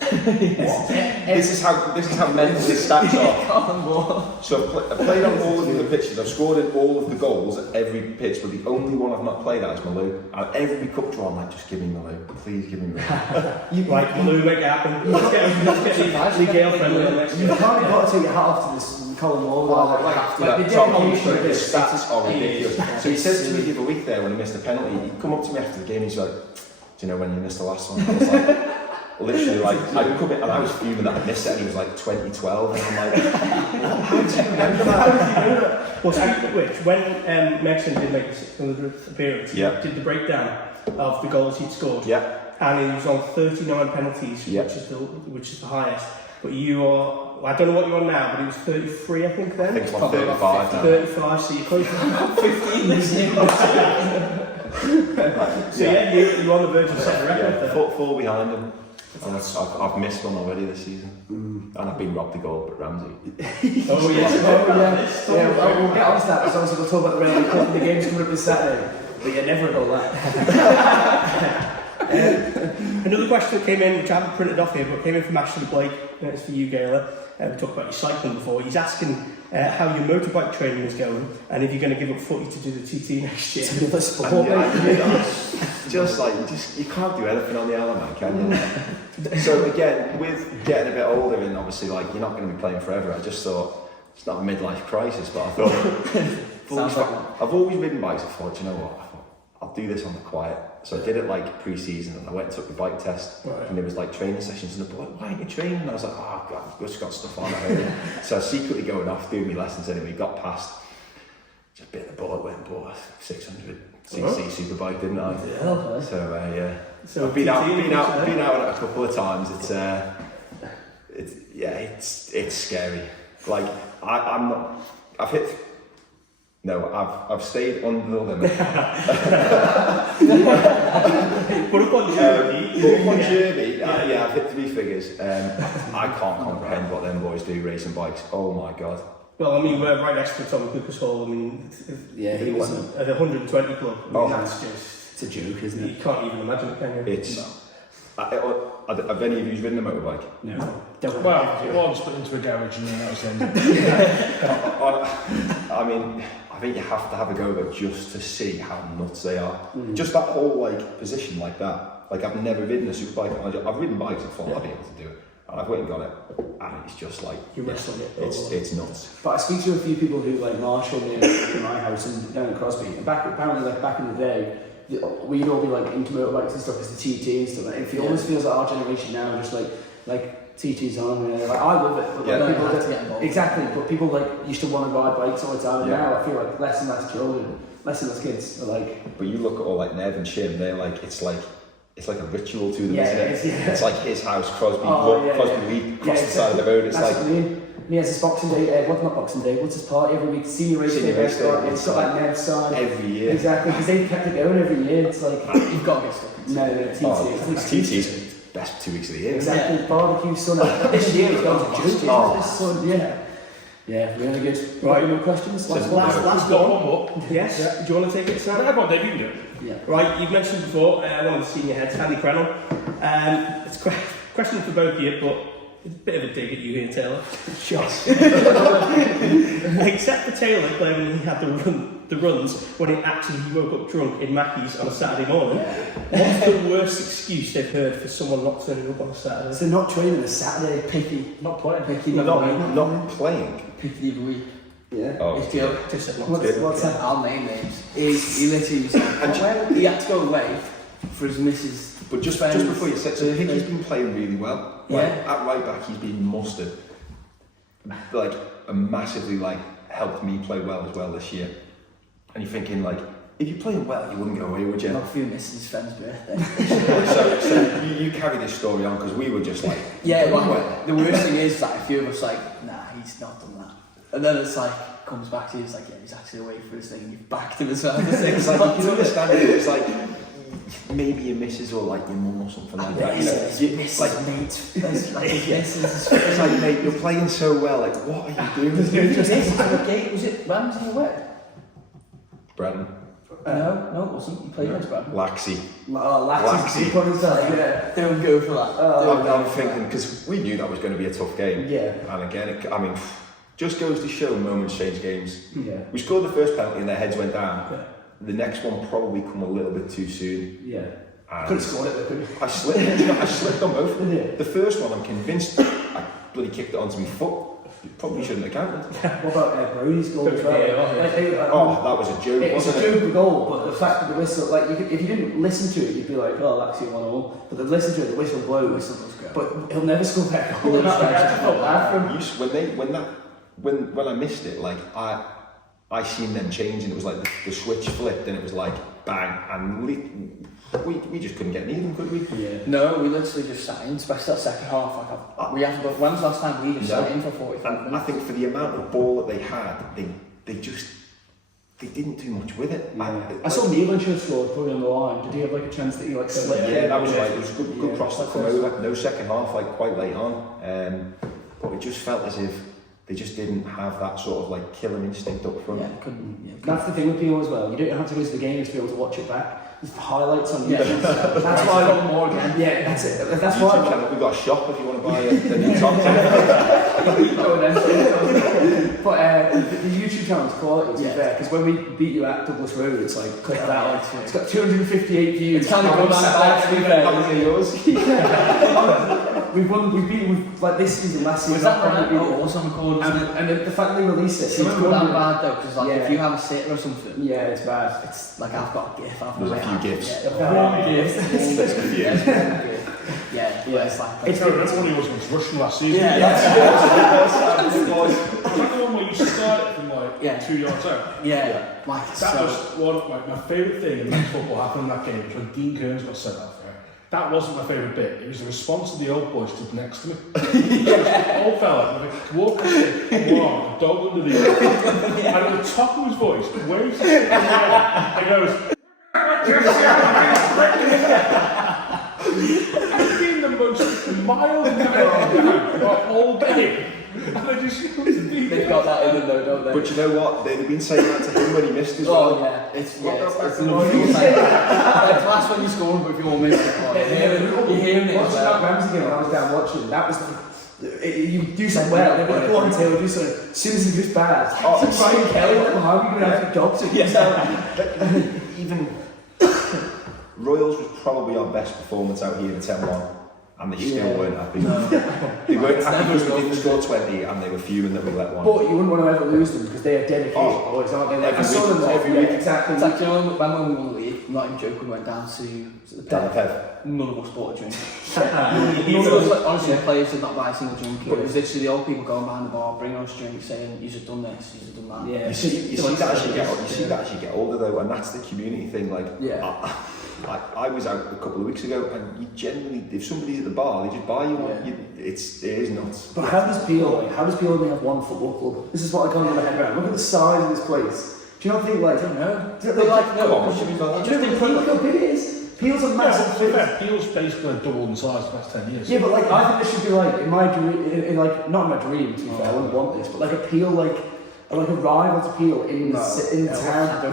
This is how mental his stats are. Colin Moore. So I've played on all of the pitches. I've scored in all of the goals at every pitch, but the only one I've not played at is Maloo. And every cup draw, I'm like, just give me Maloo, please give me Maloo. Right, Maloo, make it happen. Let's get the Gale friendly on next You year. can't got to take your hat off to this Colin Moore. The dedication, stats are ridiculous. So he says to me the other week there when he missed a penalty, he'd come up to me after the game and he's like, "Do you know when you missed the last one?" I was like, literally, like, I'd come in and I was fuming that I missed it, and he was like 2012, and I'm like, how do you remember that? Well, which, when Megson did make his 600th appearance, he did the breakdown of the goals he'd scored. Yeah. And he was on 39 penalties, which is the highest. But you are, I don't know what you're on now, but he was 33, I think, then. I think it's on 35 now. 35, so you're close to 15 this year. So you're on the verge of setting a record there. Fall behind him. And I've missed one already this season. And I've been robbed the goal, but Ramsey. Oh, yes. Yeah, we'll get on to that, because obviously we'll talk about the Railway Cup and the games coming up this Saturday. But yeah, never a goal that. Another question that came in, which I haven't printed off here, but came in from Ashley Blake. It's for you, Gale. We talked about your cycling before. He's asking how your motorbike training is going, and if you're going to give up footy to do the TT next year. It's another sport, you can't do anything on the element, can you? So again, with getting a bit older and obviously like you're not going to be playing forever, I just thought it's not a midlife crisis, but I thought I've always ridden bikes. I thought, you know what? I'll do this on the quiet. So I did it like pre-season, and I went and took the bike test, and there was like training sessions, and the boy, "Why aren't you training?" And I was like, "Oh God, I've just got stuff on at home." So I was secretly going off doing my lessons anyway. Got past, just bit the bullet, went and bought a 600cc superbike, didn't I? Yeah. So I've been out on it a couple of times. It's scary. Like I've stayed under the limit. But up on Germany, I've hit 3 figures. I can't comprehend what them boys do racing bikes. Oh my God. Well, I mean, we're right next to Tommy Lucas Hall. I mean, he was at the 120 club. I mean, that's just... It's a joke, isn't it? You can't even imagine it, can you? Have any of you ridden a motorbike? No. Well, once put into a garage and then that was the end. I mean, I think you have to have a go though just to see how nuts they are. Just that whole like position like that. Like I've never ridden a superbike. I've ridden bikes and thought I'd be able to do it. And I've went and got it, and it's just like you're wrestling it. It's nuts. But I speak to a few people who like marshal near my house and down in Crosby. And apparently, like back in the day, we'd all be like into motorbikes and stuff, because the TT and stuff. And it almost feels like our generation now, just like TT's on. Like I love it, but like, people have to get involved. Exactly, but people like used to want to ride bikes all the time. And now I feel like less and less children, less and less kids are like. But you look at all like Nev and Shim, they're like it's like a ritual to them, isn't it? It's like his house, Crosby Lee, across the side of the road. It's that's like. He has his Boxing Day, not Boxing Day, what's his party every week? Senior race day. It's got like Ned's side. Every year. Exactly, because they've kept it going every year. It's like, you've got to get stuck into TT. TT's best 2 weeks of the year. Exactly, barbecue, sun. This year it's going to June. This sun, Yeah, really good. Right, any more questions? Last one. Yes. Yeah. Do you want to take it, Sam? I've got Dave, you can do it. Yeah. Right, you've mentioned before one of the senior heads, Andy Crennel. It's a question for both of you, but it's a bit of a dig at you here, Taylor. Shots. Except for Taylor claiming he had the the runs when it actually he woke up drunk in Mackey's on a Saturday morning. What's the worst excuse they've heard for someone not turning up on a Saturday? So not training a Saturday. Picky. Not playing. Picky. Not playing. Picky the other week. Yeah. Oh, It's Gale. What's that? I'll name names. He literally was like, he had to go away for his missus. But just before you said, so Picky's been playing really well. Like, at right back, he's been mustard. Like, massively, like, helped me play well as well this year. And you're thinking, like, if you're playing well, you wouldn't go away, would you? Not for your missus' friend's birthday. so you carry this story on, because we were just like... Yeah, like, the worst thing is that a few of us like, nah, he's not done that. And then it's like, comes back to you, it's like, yeah, he's actually away for his thing, and you've backed him as well. It's like, you can understand it, it's like, maybe your missus or like your mum or something like that. You know, missus, like, mate. It's like, missus. it's like, mate, you're playing so well, like, what are you doing? Was it Ramsey away? Brennan. No, it wasn't. You played against Bradman. Laxey. Laxey. Yeah, don't go for that. I'm thinking, because we knew that was going to be a tough game. Yeah. And again, I mean, just goes to show moments change games. Yeah. We scored the first penalty and their heads went down. Yeah. The next one probably come a little bit too soon. Yeah. And Could have scored it though, couldn't you? I slipped on both. Yeah. The first one, I'm convinced I bloody kicked it onto my foot. Probably shouldn't have counted. What about Brody's goal as well? Oh, that was a joke, It was wasn't a joke goal, but the fact that the whistle, like, if you didn't listen to it, you'd be like, oh, that's your 1-0. But then listen to it, the whistle blows. But he'll never score that goal. I felt bad for him. When I missed it, like I seen them change, and it was like the switch flipped, and it was like bang, and we just couldn't get near them, could we? Yeah. No, we literally just sat in, especially that second half. Like, we haven't got. When was the last time we just sat in for 45 And minutes? I think for the amount of ball that they had, they didn't do much with it. I saw Neil should have scored probably on the line. Did he have like a chance that he like slipped? Yeah, that was right. It was a good cross that come first over. No second half, like quite late on. But it just felt as if they just didn't have that sort of like killing instinct up front. Yeah, couldn't. Yeah, That's the thing with people as well. You don't have to go to the game to be able to watch it back. There's the highlights on YouTube. That's why Colin Moore again. Yeah, that's it. That's YouTube why. channel, we've got a shop if you want to buy the new top. But the YouTube channel is quality, to be fair, because when we beat you at Douglas Road, it's like, click that. It's got 258 views. It's kind of good bad, to be fair. How many are yours? We've beaten, like this season, last season. Was that right? Oh, it was on record, wasn't it? And the fact they released it, It's not that bad though, because like if you have a sitter or something, yeah, it's bad. it's like I've got a gift. There's a few gifts. Yeah, it's like That's one he was against Russian last season. Yeah, That's the one where you started from like 2 yards out. Yeah, like That was one of my favourite thing in football happened in that game was when Dean Kearns got sent off. That wasn't my favourite bit. It was the response of the old boy stood next to me. Old fella with a walking stick, a dog under the ear, and at the top of his voice, waves his stick in the air and goes, I've been the most mild man all day. And I just they've got that in them though, don't they? But you know what? They've been saying that to him when he missed as well. Oh yeah, it's lovely. It's class when you score, but if you all miss it, you're hearing it. Watching that Ramsey game when I was down watching, that was you do something well, they're going to go on tail, do something. As soon as it goes bad, Brian Kelly, how are you going to have to dog to Even Royals was probably our best performance out here in 10-1. And they still weren't happy. No. They weren't happy because we didn't score 20 and they were fuming that we let one. But you wouldn't want to ever lose them because they are dedicated boys, aren't they? I saw them every week. Exactly. It's like, you know, when we won the league, I'm not even joking, we went down to the Pev. None of us bought a drink. None of us, honestly, the players did not buy a single drink. It was literally the old people going behind the bar, bringing us drinks, saying, you've done this, you've done that. Yeah. You see that as you get older though, and that's the community thing. Like, I was out a couple of weeks ago, and you genuinely, if somebody's at the bar, they just buy you one. It is nuts. But how does Peel only have one football club? This is what I can't get my head around. Look at the size of this place. Do you not think like? I don't know. Do you think how big it is? Peel's a massive. Peel's basically doubled in size the past 10 years. Yeah, but like I think there should be like in my dream, not in my dream. To be fair, I wouldn't want this, but like a Peel like a rival to Peel in town.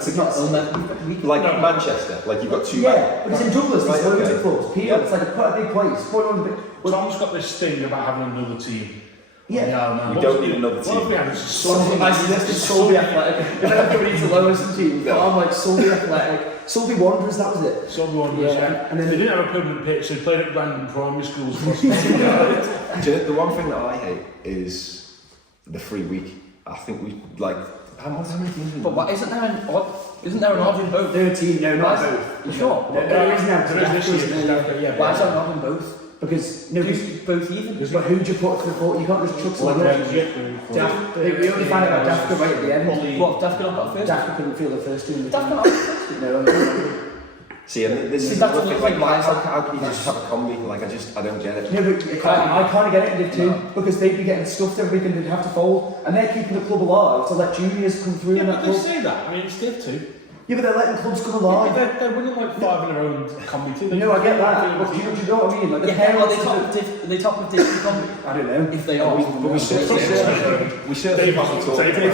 Like Manchester, like you've got two. Yeah, but it's in Douglas. There's loads of clubs. Peel, it's like quite a big place. Tom's got this thing about having another team Yeah. We don't need another What if we team. had is Something like this, Sulby Athletic. If everybody needs to lower some teams, but I'm like Sulby Athletic, Sulby Wanderers, that was it. someone was, and then they didn't have a permanent pitch, so they played at random primary schools. Do you know, the one thing that I hate is the free week. I think we like how many teams? But what, isn't there an odd in both? 13, no, not Why is- both. You sure? No, there is now. There is this year, yeah. Why is there an odd in both? Because No, because both even. but who'd you put to the fort? You can't just chuck someone in. We only found out about Dafka right at the end. What, Dafka not got first? Dafka couldn't feel the first team. Dafka not got first? No, See, and this is that's the what thing, you like, think, why is how can you just have a combi? Like, I don't get it. no, but I can't get it in Div 2 because they'd be getting stuffed every week and they'd have to fold, and they're keeping the club alive to let juniors come through Yeah, in but that they club. say that. I mean, it's Div 2. Yeah, but they're letting clubs come alive. They're winning like 5 in their own comedy. No, I get that. But do you know what I mean? Like the Yeah, well, parents. they top of Div comedy. I don't know. If they are, But we certainly Dave can't hasn't taken be it.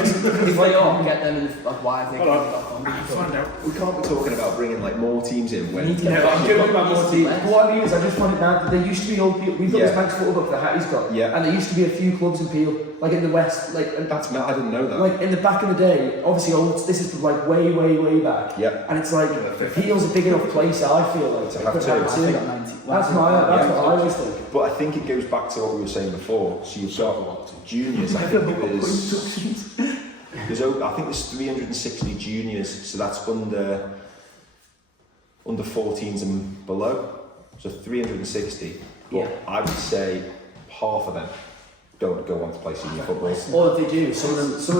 if they are, get them in the, like, why have they Hold on. got comedy? Find out. we can't be talking about bringing like more teams in when. We need to No, know. I'm joking about more teams. But what I mean is, I just find it mad that there used to be old people. We've got this Yeah. Manx football book that Hattie's got, Yeah. and there used to be a few clubs in Peel, like in the West, like and That's I didn't know that. like in the back in the day. Obviously, this is like way back. Yeah. And it's like Peel's a big enough place. I feel like To have could two. I two. think That's what I always think. But I think it goes back to what we were saying before. So you've got juniors. I think I think there's 360 juniors. So that's under 14s and below. So 360. But Yeah. I would say half of them don't go on to play senior football. Or if they do, some of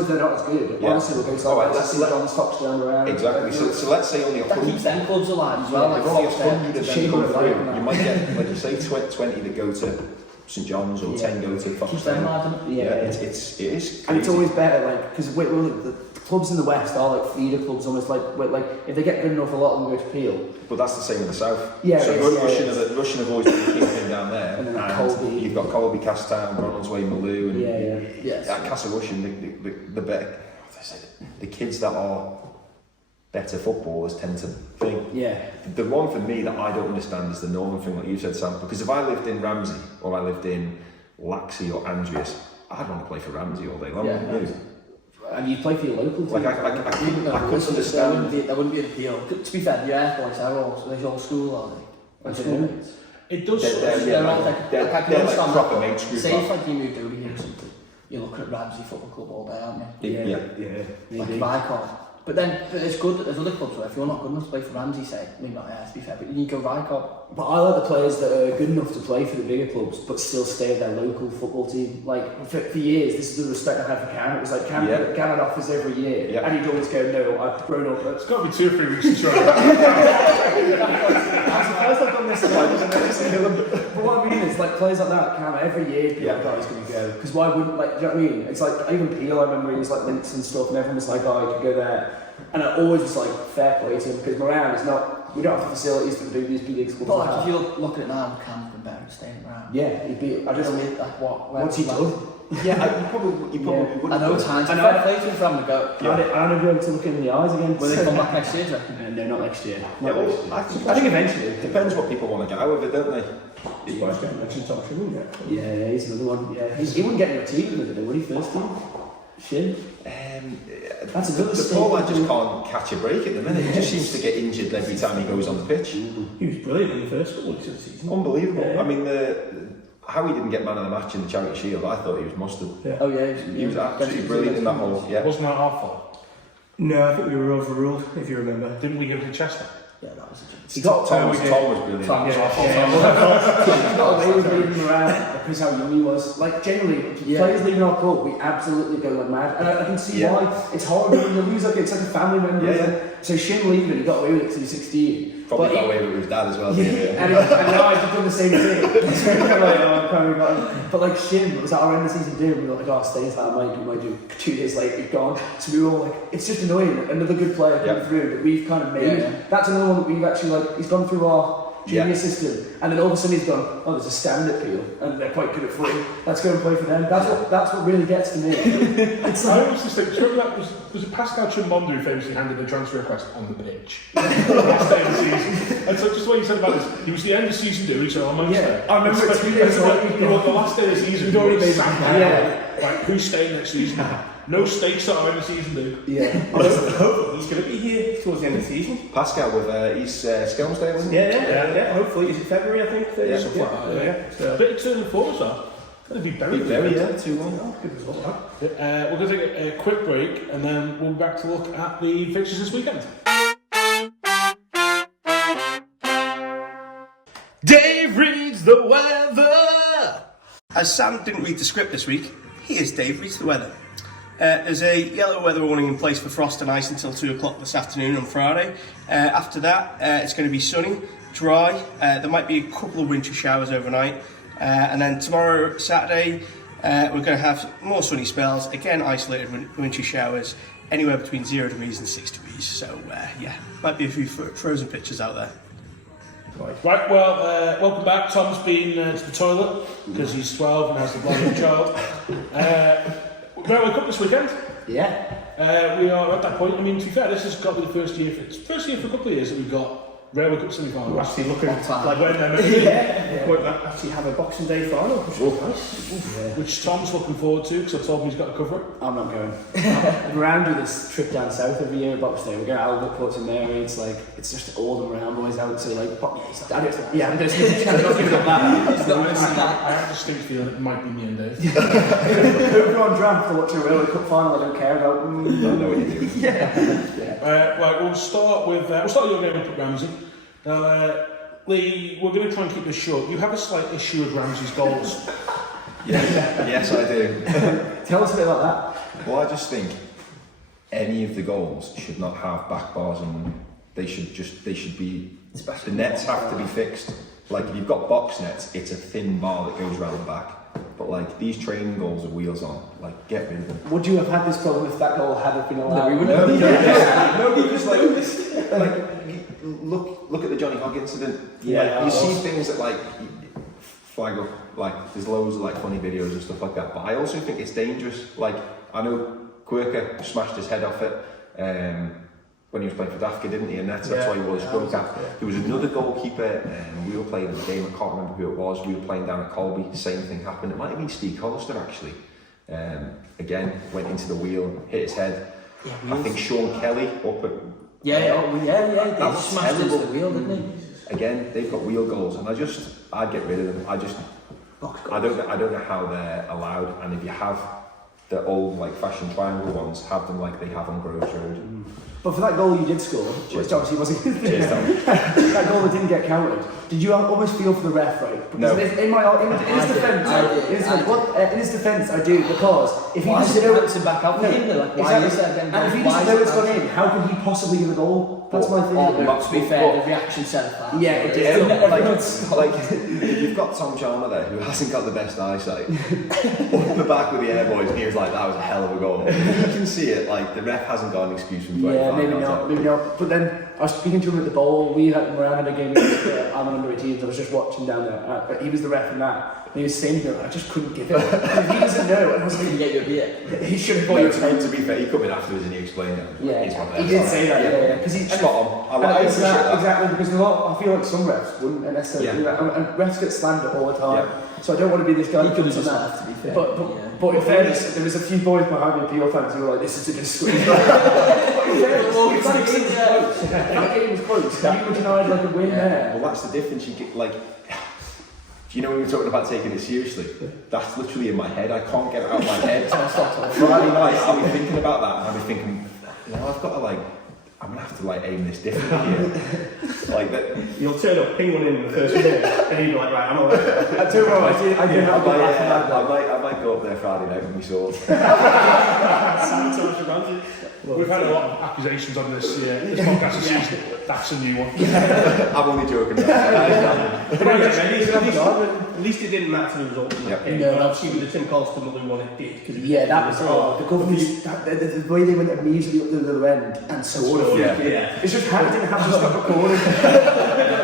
them are not as good. Yeah. Honestly, we'll go to Alright, like let's- John Stockstone around. Exactly. So let's say only that 100. keeps them clubs alive as well. Yeah, Like If only Foxtel. 100 of them Shame come on through, that. you might get, like you say, 20 that go to St John's or 10 go to Keeps them Foxtel. alive, doesn't it? Yeah, It is and it's crazy. always better, like, because the clubs in the West are like feeder clubs, almost like if they get good enough, a lot of them go to Peel. But that's the same in the south. Yeah, So it is, Russian have always been the kingpin down there, And then and Colby. you've got Colby, Castown, Ronaldsway, Maloo, and Yeah. Yes. at Castle Rushen, the better, the kids that are better footballers tend to think. Yeah. The one for me that I don't understand is the northern thing, like you said, Sam. Because if I lived in Ramsey or I lived in Laxey or Andreas, I'd want to play for Ramsey all day long. Yeah. wouldn't you? And you play for your local team. Like I couldn't understand. That wouldn't be a deal. To be fair, the Air Force are all, they're all school, are they? I don't know. It does. They're all like- they're like, I can like understand proper that. mates group. Say if like you moved over here or something, you're looking at Ramsey Football Club all day, aren't you? Yeah. Like Maybe. Vicard. But then it's good that there's other clubs where if you're not good enough to play for Ramsey, say, maybe not, yeah, to be fair, but you need to go Vicard. But I like the players that are good enough to play for the bigger clubs, but still stay at their local football team. Like for years, this is the respect I had for Cam. It was like Cam had offers every year, Yeah. and he'd always go, "No, I've grown up." It's got to be 2 or 3 weeks to try. I'm surprised I've done this times and never seen them. But what I mean is, like players like that, Cam, every year, be like, "Oh, he's going to go." Because why wouldn't, like, do you know what I mean? It's like even Peel. I remember he was like links and stuff, and everyone was like, "Oh, he could go there." And I always was like, fair play to him, because Moran is not. We don't have the facilities for these big clubs. But like, if you're looking at now, Cam's been better than staying around. Yeah, he'd be. I just mean, like what? what's he done? Yeah, you probably wouldn't. I know it's hands. I I know. know. Play for him from the go. I don't be able to look in the eyes again. Will they come back next year, do you reckon? No, not next year. Yeah, Not well, next year. I think I think eventually. it depends what people want to get out of it, don't they? He's quite good, mentioned Tom Shin, wouldn't it? Yeah, he's another one. Yeah, he wouldn't get in a team with it, would he? First team. Shin. That's a good The Paul lad just can't catch a break at the minute. He just seems to get injured every time he goes on the pitch. He was brilliant in the first couple of weeks of the season. Unbelievable. Yeah. I mean, how he didn't get man of the match in the Charity Shield, I thought he was mustard. Yeah. Oh yeah, He was absolutely brilliant in that whole. Yeah. Wasn't that our fault? No, I think we were overruled, if you remember. Didn't we give it to Chester? Yeah, that was a joke. He got Tom was brilliant. Tom was our fault. He got away with leaving him around because how young he was. Like, generally, players leaving our club, we absolutely go like mad. And I can see why. It's horrible when you lose, like, it's like a family member. Yeah. So Shin leaving, he got away with it because he was 16. Probably But got he- away with his dad as well. Yeah, didn't he? and now I've done the same thing. So I'm like, oh, probably got him. But like Shin, was at our end of season 2, and we were like, oh, stay as that might do. 2 years later, he's gone. So we were all like, it's just annoying. Another good player coming through that we've kind of made. Yeah. That's another one that we've actually, like, he's gone through our junior system, and then all of a sudden he's gone, oh, there's a stand-up Peel, and they're quite good at footy. Let's go and play for them. That's what really gets to me. It's I like, always just think, do you remember that was it Pascal Chimbondo who famously handed the transfer request on the pitch? Last day of the season. And so just what you said about this, he was the end of season do, so on Monday. I remember it 2 days ago. The last day of the season, He'd already made Right, who's staying next season? No stakes at our end of season do. Yeah. Hopefully he's going to be here towards the end of the season. Pascal with he's Skelmersdale, isn't he? Yeah. Hopefully, is it February? I think. Yeah, something like that. Yeah. So, Bit of turning forwards, though. Going to be very Very, good. yeah, 2-1. oh, good result. We're going to take a quick break and then we'll be back to look at the fixtures this weekend. Dave reads the weather! As Sam didn't read the script this week, here's Dave reads the weather. There's a yellow weather warning in place for frost and ice until 2 o'clock this afternoon on Friday. After that, it's going to be sunny, dry. There might be a couple of winter showers overnight. And then tomorrow, Saturday, we're going to have more sunny spells. Again, isolated winter showers, anywhere between 0 degrees and 6 degrees. So, might be a few frozen pitches out there. Right, well, welcome back. Tom's been to the toilet because he's 12 and has the blind child. Railway Cup this weekend. Yeah. We are at that point. I mean, to be fair, this has got to be the first year for a couple of years that we've got Railway Cup semi-final. We're actually looking like when we might actually have a Boxing Day final, which is nice. which Tom's looking forward to because I told him he's got to cover it. I'm not going. I'm around with this trip down south every year at Boxing Day. We're going to Albert, Port St Mary. It's like, it's just all the round boys out to like, I'm just not giving up that. I have a distinct feeling it might be me and Dave. Who go on draft to watch a Railway Cup final I don't care about? I know what you do. Right, we'll start with your name and put Ramsey. Now, Lee, we're going to try and keep this short. You have a slight issue with Ramsey's goals. Yes, I do. Tell us a bit about that. Well, I just think any of the goals should not have back bars on them. They should be, the nets have to be fixed. Like if you've got box nets, it's a thin bar that goes around the back. But like these training goals with wheels on, like get rid of them. Would you have had this problem if that goal hadn't been allowed? No, because look at the Johnny Hogg incident. Yeah, you see things that like flag up, like there's loads of like funny videos and stuff like that. But I also think it's dangerous. Like I know Quirker smashed his head off it when he was playing for Dafka, didn't he? And that's why he wore his scrum cap. There was another goalkeeper, we were playing in the game. I can't remember who it was. We were playing down at Colby. The same thing happened. It might have been Steve Hollister actually. Again, went into the wheel, hit his head. I think Sean Kelly up at. They smashed into the wheel, didn't he? Again, they've got wheel goals, and I'd get rid of them. I don't know how they're allowed. And if you have the old like fashion triangle ones, have them like they have on Groves Road. But for that goal you did score, which obviously wasn't that goal that didn't get counted, did you almost feel for the ref, right? Because No. In his defence, I do, because if he Why doesn't is it know bouncing back out with him? Like, why is that then? and if he doesn't know it's gone in, how can he possibly give a goal? That's my thing. To be fair, the reaction said that. Yeah, it did. Like if you've got Tom Chalmer there who hasn't got the best eyesight, up the back with the air boys, and he was like, that was a hell of a goal. You can see it, like the ref hasn't got an excuse from 25 Yeah, maybe not. But then I was speaking to him at the bowl. We had around in a game with I'm under 18s. I was just watching down there. He was the ref in that. And he was saying to me, I just couldn't give it. If he doesn't know, I was like, get you a beer. he should have Well, bought you to be fair, he come in afterwards and he explained it. He's one of them. he did say that. Yeah. Because he's Spot on. I appreciate that. Exactly, because I feel like some refs wouldn't necessarily do that. And refs get slandered all the time. So I don't want to be this guy. He could have just left, to be fair. But in fairness, there was a few boys behind me, Peel fans, who were like, this is a disgrace. That game was close. You were denied like a win there. Well, that's the difference. You get like. Do you know when we were talking about taking it seriously? That's literally in my head. I can't get it out of my head. Friday night, I'll be thinking about that, and I'll be thinking, I've got to like, I'm gonna have to like aim this differently here. Like that. You'll turn up, ping one in the first minute, and you'll be like, right, I'm alright. I tell you what, I did have a good laugh at that. I might go up there Friday night when we saw. We've had a lot of accusations on this podcast this season. That's a new one. I'm only joking. At least it didn't matter the result. Yep. Obviously, with the Tim Colston one, it did. Yeah, that was the government. The way they went immediately up to the other end and scored a free Yeah. kick. It's just Harry didn't have to stop recording.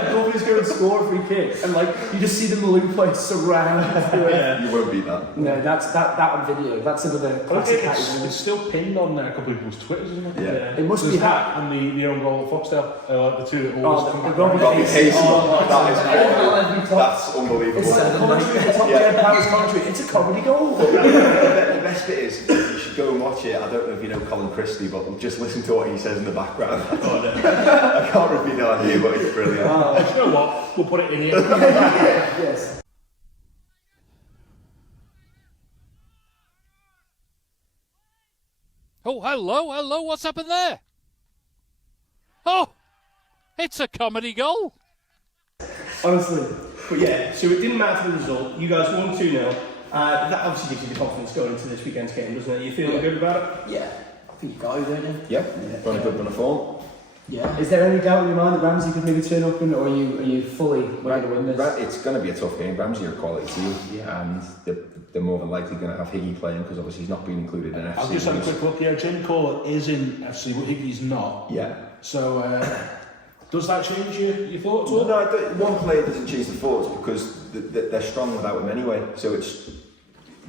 Goalie's going to score a free kick, and like you just see the Malou play surround through it. You won't beat that. No, that's that on video. That's another classic. It's still pinned on a couple of people's Twitters, isn't it? Yeah. It must There's be that and the own goal at Foxdale, the two that always come back. Robbie Casey. That is That's That's unbelievable. it's like the commentary, the top Yeah. Jen Powers commentary. It's a comedy goal. The best bit is, you should go and watch it. I don't know if you know Colin Christie, but just listen to what he says in the background. I can't repeat that on here, but it's brilliant. You know what? We'll put it in here. Yes. Oh, hello, what's happened there? Oh, it's a comedy goal. Honestly. But yeah, so it didn't matter the result. You guys won 2-0. That obviously gives you the confidence going into this weekend's game, doesn't it? You feeling good about it? Yeah, I think you got it, don't you? Yeah, run a good run of form. Yeah. Is there any doubt in your mind that Ramsey could maybe turn up, or are you fully ready to win this? It's going to be a tough game. Ramsey are a quality team, and they're more than likely going to have Higgy playing because obviously he's not been included in FC. I'll just have a quick look here. Jim Cole is in FC, but Higgy's not. Yeah. So, does that change your thoughts? No, one player doesn't change the thoughts because they're strong without him anyway. So it's, do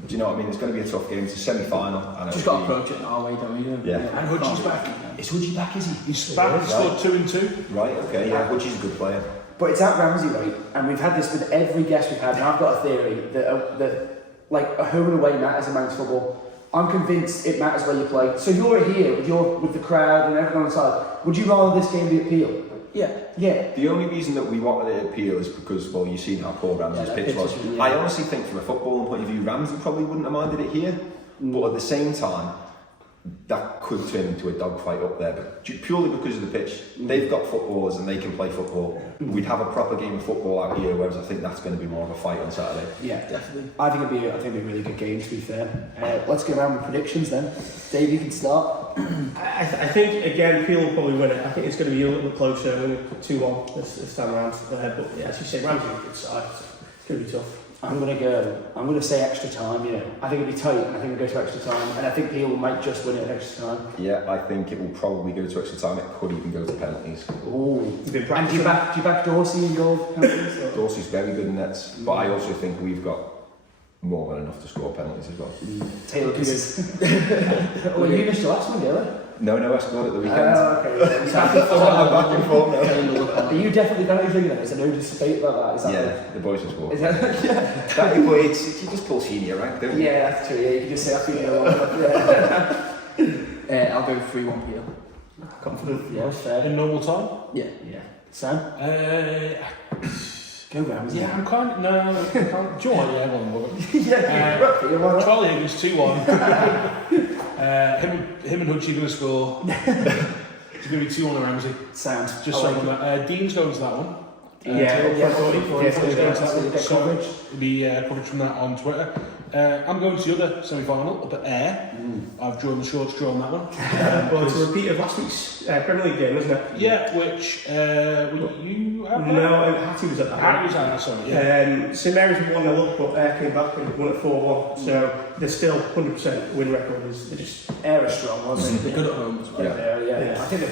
you know what I mean? It's going to be a tough game. It's a semi-final. And Just got to approach it in our way, don't we? Yeah. And Hudgie's back. Is Hudgie back, is he? He's back. He's scored 2 and 2. Right, okay, yeah. Hudgie's a good player. But it's at Ramsey, right? And we've had this with every guest we've had, and I've got a theory that like a home and away matters in Manx football. I'm convinced it matters where you play. So you're here with the crowd and everyone inside. Would you rather this game be at Peel? Yeah. Yeah. The only reason that we wanted it to appeal is because, well, you've seen how poor Ramsey's Yeah, pitch pitch was. was really- I honestly think from a footballing point of view, Ramsey probably wouldn't have minded it here. But at the same time, that could turn into a dogfight up there. But purely because of the pitch, they've got footballers and they can play football. We'd have a proper game of football out here, whereas I think that's going to be more of a fight on Saturday. Yeah, definitely. I think it'd be a really good game, to be fair. Let's get around with predictions then. Dave, you can start. I think, again, Peel will probably win it. I think it's going to be a little bit closer. I'm going to put 2-1 this time around. But yeah, as you say, Ramsey is a good side. So it's going to be tough. I'm going to say extra time, I think it'll be tight. I think it'll go to extra time. And I think Peel might just win it at extra time. Yeah, I think it will probably go to extra time. It could even go to penalties. Ooh. You've been And practicing. do you back Dorsey in goal penalties? or- Dorsey's very good in nets, but I also think we've got more than enough to score penalties as well. Taylor Cougars. Well, you missed your last one, Gale. No, I scored at the weekend. Okay. I'm back in form now. Are you definitely penalty that? Is there no debate about that? Is that Yeah, the boys will score. Is that, yeah. That you play, you just pull senior rank, don't you? Yeah, that's true. Yeah, you can just say I feel yeah. I'll go 3-1 Peel. Confident. Yeah, fair. In normal time? Yeah. Yeah. Sam? Go Ramsey. Yeah, I'm kind of... No, I can't. Do you know what? Yeah, well, Yeah. Charlie Higgins 2-1. Him and Hutchie going to score. It's going to be 2-1 to Ramsey. Sounds. Just so that. Dean's going to that one. Yeah. So it'll be coverage from that on Twitter. I'm going to the other semi-final up at Ayr. I've drawn the short straw on that one. Well, it's a repeat of last week's Premier League game, isn't it? Yeah, which you have? No, Hattie was at that. Harry was at that, sorry. Yeah. St Mary's were 1-0 up, but Ayr came back and won at 4-1. So they're still 100% win record. They're just Air is strong, wasn't They're good at home as well. Yeah. I think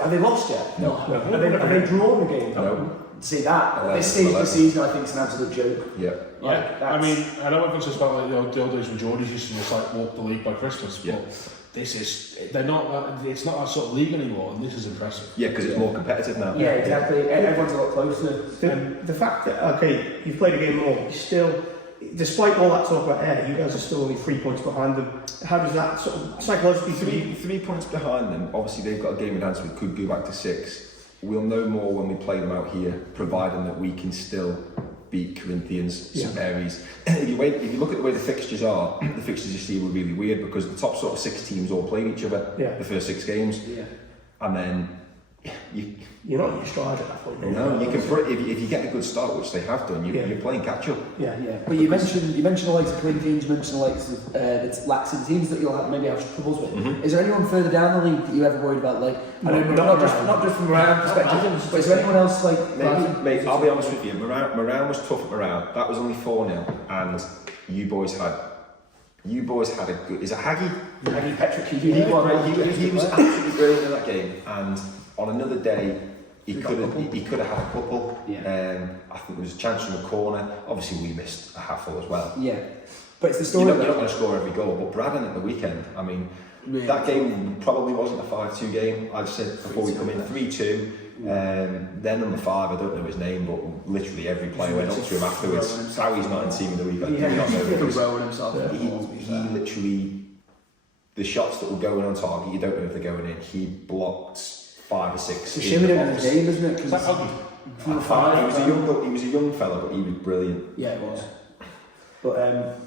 have they lost yet? No. Have they drawn the game? No. See that? 11, This stage of the 11. season, I think, is an absolute joke. Yeah. Like, I mean, I know everyone's just about like the old days when Geordies used to just like walk the league by Christmas, but this is it's not that sort of league anymore, and this is impressive. Yeah, because it's more competitive now. Yeah, exactly. Everyone's a lot closer. the fact that, okay, you've played a game more, you still, despite all that talk about Ayr, you guys are still only 3 points behind them. How does that sort of psychologically Three points behind them. Obviously, they've got a game in hand, so we could go back to 6. We'll know more when we play them out here, providing that we can still beat Corinthians, St Mary's. If you look at the way the fixtures are, the fixtures you see were really weird because the top sort of 6 teams all played each other the first 6 games, and then you're not in your stride at that point. No, you can. If you get a good start, which they have done, you're playing catch up. Yeah. But you mentioned the likes of Corinthians, you mentioned the likes of the Laxon teams that you'll maybe have troubles with. Is there anyone further down the league that you ever worried about? Like, I don't know, not just from Moran perspective, but is there anyone else like? Mate, I'll be honest with you. Moran was tough at Moran. That was only 4-0, and you boys had You boys had a good. Is it Haggy? Haggy Petrick, He was absolutely brilliant in that game, and on another day he could have had a couple. Yeah. I think there was a chance from the corner. Obviously, we missed a hatful as well. Yeah, but it's the story. You're not going to score every goal, but Braddon at the weekend. I mean, that game probably wasn't a 5-2 game. I've said before we come in 3-2. Then number 5, I don't know his name, but literally every player went up to him afterwards. How he's not in team of the week, I do not know. He literally, the shots that were going on target, you don't know if they're going in. He blocked 5 or 6. It's a shame we don't have a game, isn't it? Is that ugly? From the 5. He was a young fella, but he was brilliant. Yeah, it was. But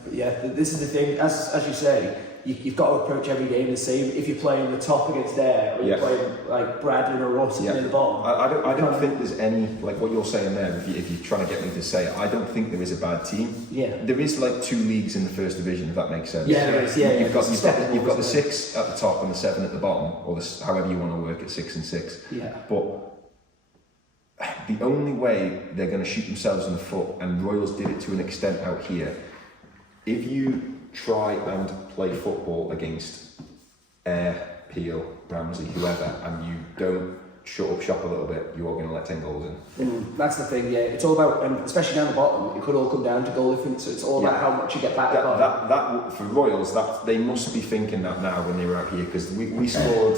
yeah, this is the thing. As you say, you've got to approach every game the same. If you're playing the top against there, or you're playing like Bradley or Ross in the bottom. I don't think there's any, like what you're saying there, if you're trying to get me to say it, I don't think there is a bad team. Yeah. There is like 2 leagues in the first division, if that makes sense. Yeah, there is. Yeah, You've got the 6 at the top and the 7 at the bottom, or however you want to work it, 6 and 6. Yeah. But the only way they're going to shoot themselves in the foot, and Royals did it to an extent out here, if you try and play football against Ayr, Peel, Ramsey, whoever, and you don't shut up shop a little bit, you are going to let 10 goals in. That's the thing, yeah. It's all about, especially down the bottom, it could all come down to goal difference. So it's all about how much you get back. That for Royals, they must be thinking that now when they were out here, because we scored.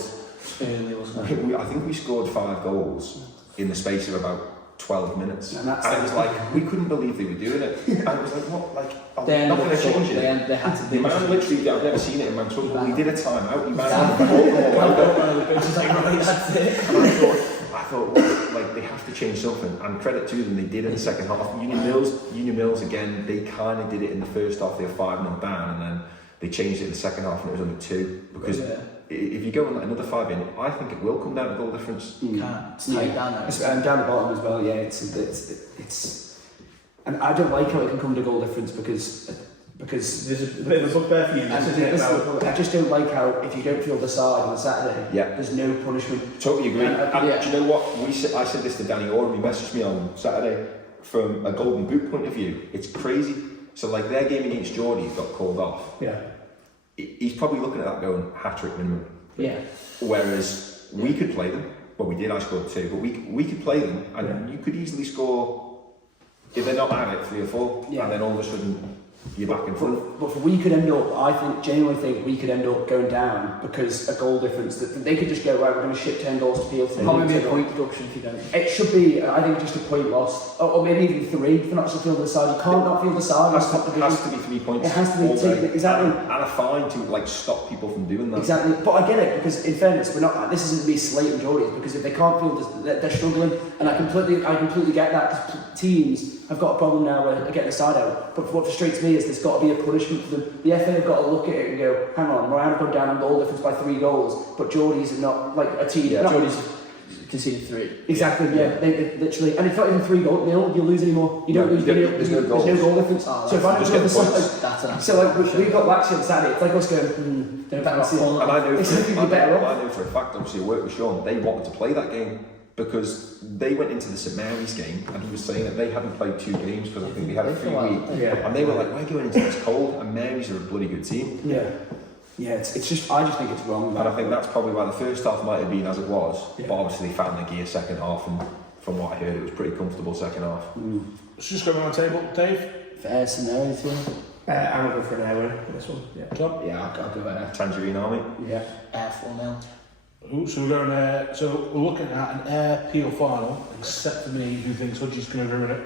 Early, wasn't it? I think we scored 5 goals in the space of about 12 minutes. And it was like, we couldn't believe they were doing it. And it was like, what? Like, I'm not going to change it. They had to The man literally, I've never seen it in Manx football. He did a timeout. He ran Yeah. the ball. That's it. And I thought, well, like, they have to change something. And credit to them, they did in the second half. Union Mills again, they kind of did it in the first half. They were 5-0 down, and then they changed it in the second half, and it was only 2. Because if you go and let another 5 in, I think it will come down to goal difference. You can't. It's tight down there. And down the bottom as well, yeah. It's and I don't like how it can come to goal difference because there's a bit of a bugbear for you. I just don't like how if you don't feel the side on Saturday, there's no punishment. Totally agree. And do you know what? I said this to Danny Orr, he messaged me on Saturday. From a golden boot point of view, it's crazy. So like their game against Geordie got called off. Yeah. He's probably looking at that going, hat-trick minimum. Yeah. Whereas we could play them. Well, we did, I scored 2, but we could play them, and you could easily score, if they're not at it, 3 or 4, and then all of a sudden you're back in front. But we could end up, genuinely think we could end up going down because a goal difference, that they could just go, right, we're going to ship 10 goals to Peel today. Probably be a point deduction if you don't. It should be, I think, just a point lost. Or maybe even 3 for not just fielding the side. You can't not field the side. It has to be 3 points. It has to be, exactly. And a fine to like stop people from doing that. Exactly. But I get it, because in fairness, this isn't me slating Geordies, because if they can't field, they're struggling. And I completely get that, because teams have got a problem now where they're getting the side out. But what frustrates me is there's got to be a punishment for them. The FA have got to look at it and go, hang on, Moran have gone down on goal difference by 3 goals, but Geordies are not like a team. Yeah, Geordies conceded 3. Exactly, yeah. They literally, and it's not even 3-0, you lose anymore. You don't lose. There's no goals. There's no goal difference. Oh, so if I don't get the side, that's an so like we got Waxy on Saturday, it's like us going, don't fancy it. And I know It's for a fact, obviously, I worked with Sean, they wanted to play that game because they went into the St Mary's game and he was saying that they hadn't played 2 games because I think they had a 3 week. Yeah. And they were like, we're going into this cold, and Mary's are a bloody good team. Yeah. Yeah, it's just, I just think it's wrong. And I think that's probably why the first half might have been as it was, but obviously they found the gear second half, and from what I heard, it was pretty comfortable second half. Let's just go around the table. Dave? Fair scenario, I'm going to go for an hour in this one. Yeah. John? Yeah, I'll go there. Tangerine Army. Yeah. 4-0. Ooh, so we're going. So we're looking at an Ayr Peel final, except for me, who thinks Hudgie's going to ruin it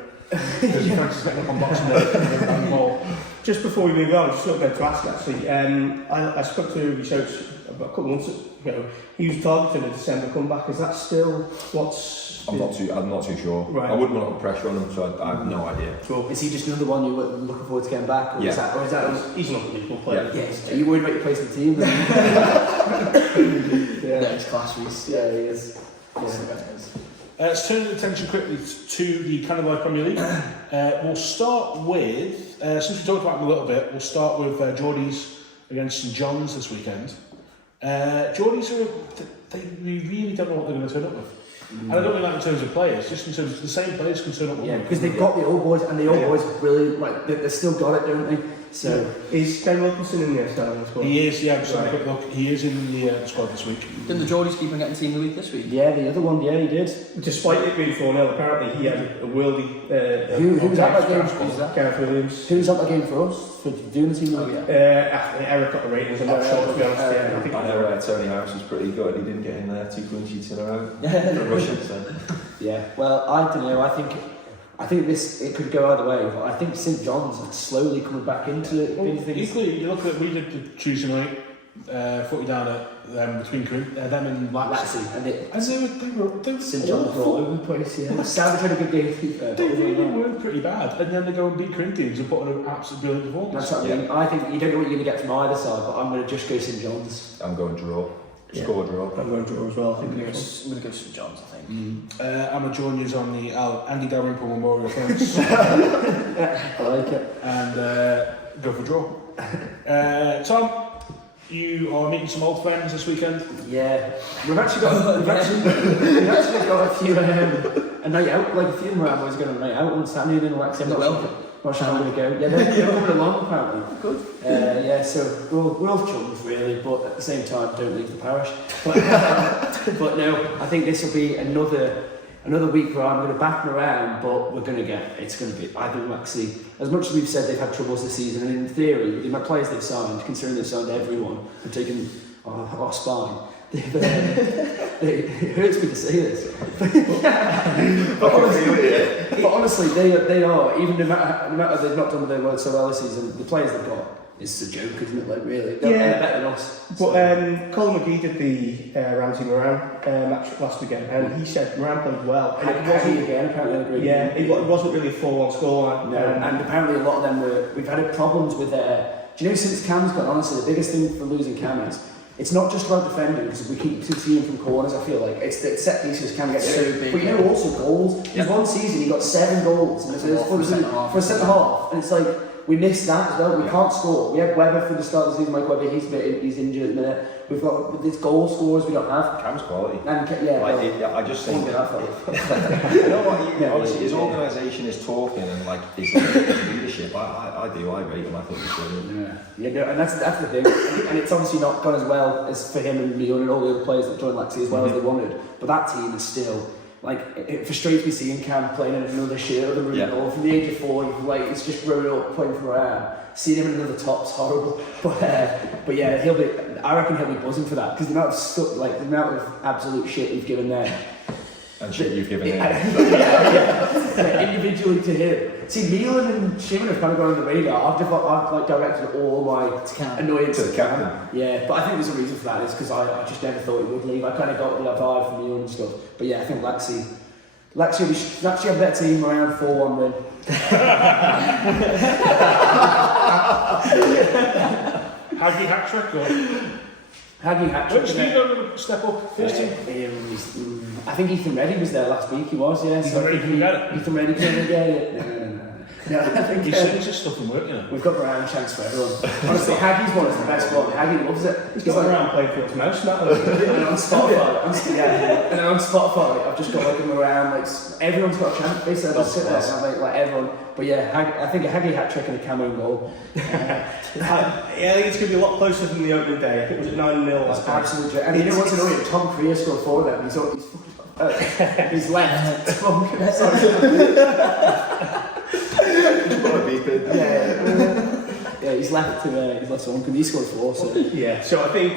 because Frank's getting up on Boxing Day. Just before we move on, just a little bit to ask actually. I spoke to Ruby Shoats about a couple of months ago. He was targeting a December comeback. Is that still what's? I'm not too sure. Right. I wouldn't want to put pressure on him, so I have no idea. Cool. Is he just another one you're looking forward to getting back? Or is that He's an unbelievable player. Yeah. Are you worried about your place in the team? No, it's class weeks. Yeah, he is. Let's turn the attention quickly to the Canada Premier League. We'll start with, since we talked about them a little bit, we'll start with Geordies against St John's this weekend. Geordies we really don't know what they're going to turn up with. And I don't mean that in terms of players, just in terms of the same players can turn up with them. Because they've got the old boys, and the old boys are brilliant. Like they've still got it, don't they? So Is Ben Wilkinson in the starting squad? He is, yeah, just have a quick look. He is in the squad this week. Didn't the Geordies keep on getting team of the week this week? yeah, the other one, yeah, he did. Despite it being 4-0, apparently he had a worldie. Who was at that game? Who's that? Gareth Williams. Who was at that game for us for doing the team? Oh, yeah. After Eric got the ratings, I'm not sure to be honest. Yeah, I think I know Tony House was pretty good. He didn't get in there 2 clean sheets in a row. Russian, so. Yeah. Well, I don't know. I think this it could go either way. But I think St John's are slowly coming back into things. Equally, you look at we did the Tuesday night footy down at between them and Laxey. And it, And they were St John's were all over the place. Yeah. Savage had a good game. They really were pretty bad, and then they go and beat Corinthians and put on an absolutely brilliant performance. That's what I mean. I think you don't know what you're going to get from either side, but I'm going to just go St John's. I'm going draw. Yeah. Score draw. I'm going to draw as well. I I'm think going to go St John's, I think. I'm a join you on the Andy Dalrymple Memorial Fence I like it. and go for draw. Tom, you are meeting some old friends this weekend. Yeah, we've actually got a few a night out. Like a few of our boys going on a night out on Saturday and Waxy. I'm not sure how I'm going to go. Yeah, they're coming along apparently. Good. Yeah, so we're all chums really, but at the same time, don't leave the parish. But no, I think this will be another week where I'm going to back them around, but it's going to be, I think Waxy, as much as we've said they've had troubles this season, and in theory, the amount of players they've signed, considering they've signed everyone and taken our spine, it hurts me to say this. but honestly, they are, even no matter they've not done their work so well this season, the players they've got, it's a joke, isn't it? Like, really, they're better than us. But Colin McGee did the Ramsey Moran match last weekend, and he said Moran played well. And it wasn't again, apparently. it wasn't really a 4-1 scoreline. No, and apparently a lot of them we've had problems with do you know, since Cam's gone, honestly, the biggest thing for losing Cam is it's not just about defending, because we keep seeing from corners, I feel like. It's the set pieces Cam gets so big. But you know, also goals. Because one season he got 7 goals in the first for a centre half. And it's like, we missed that as well. We can't score. We had Webber for the start of the season, Mike Webber, he's injured at the minute. We've got these goal scorers we don't have. Cam's quality. And, I just think you know what, honestly, his organisation is talking and like his leadership. I rate him. I think he's brilliant. Yeah, no, and that's the thing. And it's obviously not gone as well as for him and Leon and all the other players that joined Laxey as well as they wanted. But that team is still, like, it frustrates me seeing Cam playing in another shirt of the room goal from the age of 4. Like, he's just growing up playing for around. Seeing him in another top's horrible. But yeah, I reckon he'll be buzzing for that, because the amount of the amount of absolute shit we've given there. And shit you've given him. Individually to him. See, Milan and Shimon have kind of gone on the radar. I've like directed all my annoyance to the captain. Yeah, but I think there's a reason for that. It's because I just never thought he would leave. I kind of got the vibe from Milan and stuff. But yeah, I think Laxey we should actually have a better team around 4-1 win. Haggy hat trick or? Haggy hat trick. Which team going to step up first team? I think Ethan Reddy was there last week. He was, yeah. Ethan Reddy can get it. Ethan Reddy can get it. No, I think He sends his stuff and work, you know. we've got around chance for everyone. Honestly, Haggy's one is the best one. Haggy loves it. He's got around playing for his mouse now. And on Spotify, I've just got like him around. Like everyone's got a chance. Basically, I just sit there and I'm like everyone. But yeah, I think a Haggy hat trick and a Cameron goal. I think it's going to be a lot closer than the opening day. I think it was 9-0 last time. Absolutely. And you know what's annoying? Tom Creer scored 4 of them. He's left. Yeah, he's left to someone because he scored 4. So yeah, so I think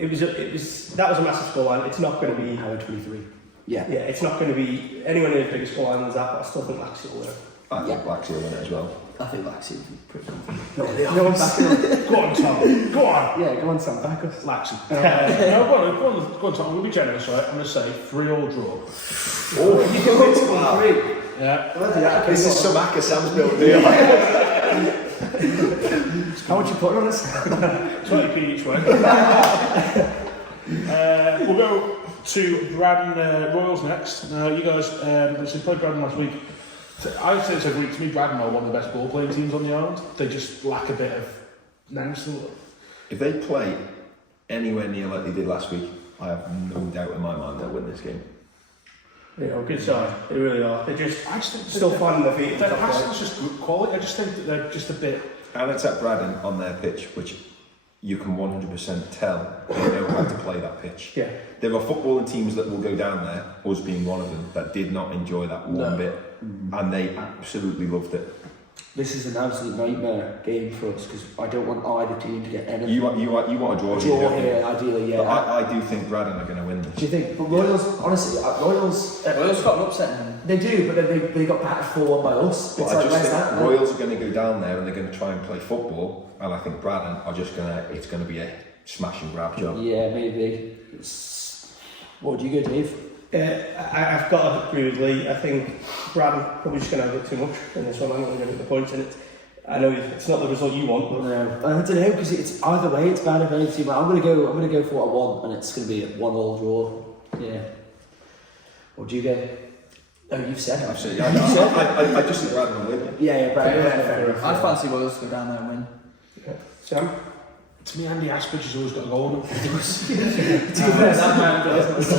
that was a massive scoreline. It's not going to be Howard 23. Yeah, it's not going to be anywhere near as big a scoreline as that. But I still think Laxey will win. I think Laxey will win it as well. I think Laxey will be pretty confident. No one's backing him. Go on, Tom. Go on. Yeah, go on, Sam. Back us. Laxey. No, go on, Tom. We'll be generous, right? I'm going to say 3-3 draw. Oh, you can win 2-3. Yeah. This is some Aka Sam's built deal. How much you putting on us? 20p each way. We'll go to Braddon Royals next. Now, you guys, we played Braddon last week. I would say it's a week. To me, Braddon are one of the best ball playing teams on the island. They just lack a bit of nous. If they play anywhere near like they did last week, I have no doubt in my mind they'll win this game. Yeah, good side. They really are. I just think still finding their feet. Their passing is just good quality. I just think that they're just a bit And it's at Braddon on their pitch, which you can 100% tell they know how to play that pitch. Yeah. There are footballing teams that will go down there, us being one of them, that did not enjoy that one bit, and they absolutely loved it. This is an absolute nightmare game for us because I don't want either team to get anything. You want a draw Here, ideally, yeah. But I do think Braddon are going to win this. Do you think? But Royals, honestly, Royals got an upset in them. They do, but then they got battered 4-1 by us. But It's I like, just where's think that? Royals are going to go down there and they're going to try and play football, and I think Braddon are just it's going to be a smash and grab job. Yeah, maybe. What do you go, Dave? I've got to agree with Lee. I think Braddon probably just going to have it too much in this one. I'm going to get the points in it. I know it's not the result you want, but No, I don't know because it's either way. It's bad if any team. I'm going to go for what I want, and it's going to be a 1-1 draw. Yeah. What do you get? Oh, you've said it. I've said, I just think Braddon will win. Yeah, Brad. fair enough. I'd fancy Royals to go down there and win. Sam? To me, Andy Aspidge has always got a goal in him. That man does. I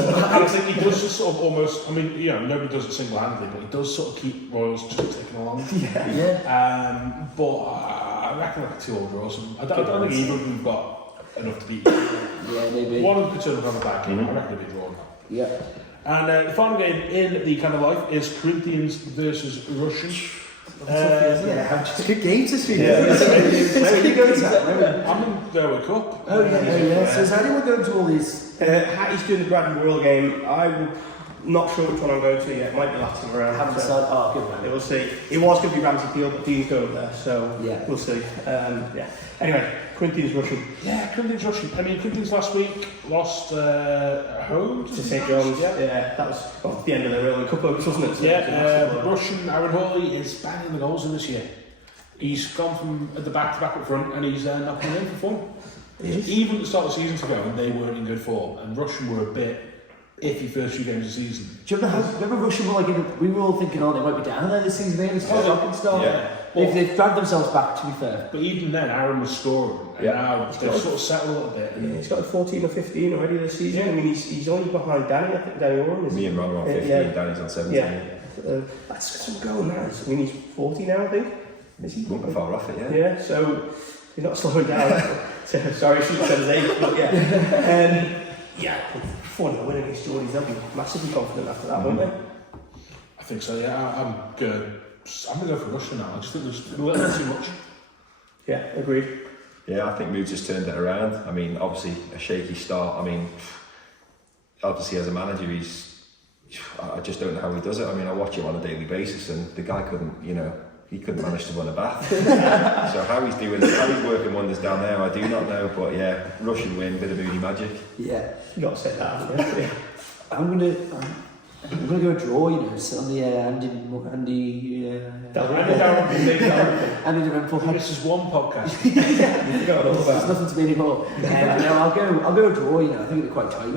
think he does just sort of almost, I mean, you know, nobody does it single-handedly, but he does sort of keep Royals just ticking along. Yeah. But I reckon like a 2-2 draw. I don't think either of them have got enough to beat. Yeah, maybe. One of them could turn up on a bad game. I reckon it'll be drawn. Yeah. And the final game in the kind of life is Corinthians versus Russian. It's a good game this week. Yeah. Where are you going to? I'm in Berwick Cup. Oh yeah. So is anyone going to all these? Hattie's doing the Braddon Royal game. I'm not sure which one I'm going to yet. It might be Latin around. Haven't so decided. Oh, good man. we'll see. It was going to be Ramsey Field, but Dean's going there, so Yeah. we'll see. Yeah. Anyway, Corinthians Russian Yeah, Corinthians Russian. I mean, Corinthians last week lost home to St John's. Yeah, that was the end of their Royal Cup hopes, wasn't it? So it was a Yeah, massive the blow. Russian Aaron Hawley is banging the goals in this year. He's gone from at the back to back up front, and he's knocking them in for fun. Even at the start of the season to go, and they weren't in good form, and Russian were a bit iffy first few games of the season. Do you remember Russian were like we were all thinking, oh, they might be down there this season. They was shocking stuff. Yeah. They've dragged themselves back. To be fair. But even then, Aaron was scoring, and now they've sort of settled a little bit. Yeah, he's got 14 or 15 already this season. I mean, he's only behind Danny. I think Danny Oram is. Me and Ron are on 15, Danny's on 17. Yeah. That's some goal now. I mean, he's 40 now, I think. Is he? Won't be far off it, yeah. Yeah, so he's not slowing down. So, sorry, I shouldn't have said his age, but yeah. Yeah, 4-0 win against Geordies, they'll be massively confident after that, won't they? I think so. Yeah, I'm gonna go for Russia now. I just think there's a little bit too much. Yeah, agreed. Yeah, I think we've just turned it around. I mean, obviously a shaky start. I mean, obviously as a manager, I just don't know how he does it. I mean, I watch him on a daily basis, and the guy couldn't manage to run a bath. So how he's working wonders down there, I do not know. But yeah, Russian win, bit of moody magic. Yeah. You got to say that, haven't you? I'm gonna go a draw. You know, sit on the Andy Devonport. This is one podcast. There's nothing to be anymore. No, I'll go a draw. You know, I think it'll be quite tight.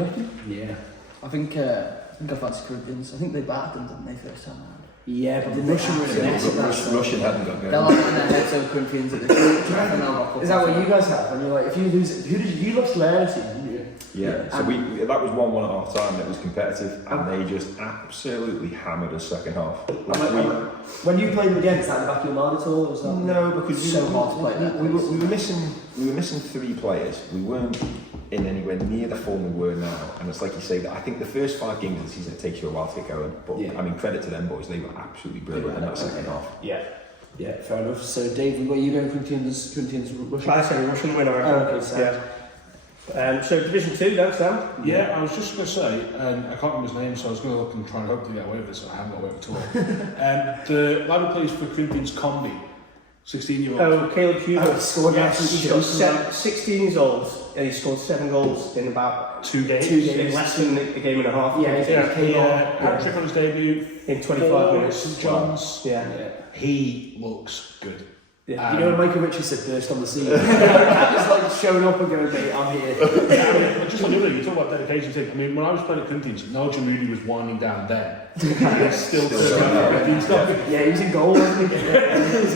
Yeah. I think I fancy Corinthians. I think they battered them, didn't they, first time round? Yeah, but the Russian were in the next of that. Russian hadn't got They'll going. have their heads over Corinthians at the end. Is that what you guys have? And you're like, if you lose, you lost Laird, didn't you? Yeah, so that was 1-1 at half time. It was competitive, and they just absolutely hammered us second half. When you played them again, is that in the back of your mind at all? Or was that No, because It's so hard to play that. we were missing 3 players. We weren't in anywhere near the form we were now, and it's like you say that I think the first 5 games of the season it takes you a while to get going. But Yeah. I mean, credit to them boys; they were absolutely brilliant in that second half. Yeah, fair enough. So, Dave, what are you going Corinthians Russian? I say Russian win, I reckon. Oh, okay, so. Yeah. So Division 2 then, Sam? Yeah, I was just going to say, and I can't remember his name, so I was going to look and try and hopefully get away with this, and I haven't got away with it at all. The lad who plays for Corinthians Combi, 16-year-old. Oh, Caleb Hugo. Oh, he scored He's got 16 years old, and he scored 7 goals in about 2 games. in less than a game and a half. Yeah, He had a trick on his debut. In 25 minutes. St John's. Yeah. He looks good. Yeah. You know when Michael Richardson burst on the scene? Just like showing up and going, mate, I'm here. Just on the other, you talk about dedication thing. I mean, when I was playing at Corinthians, Nigel Moody was winding down then. He was still Yeah, he was in goal, wasn't he?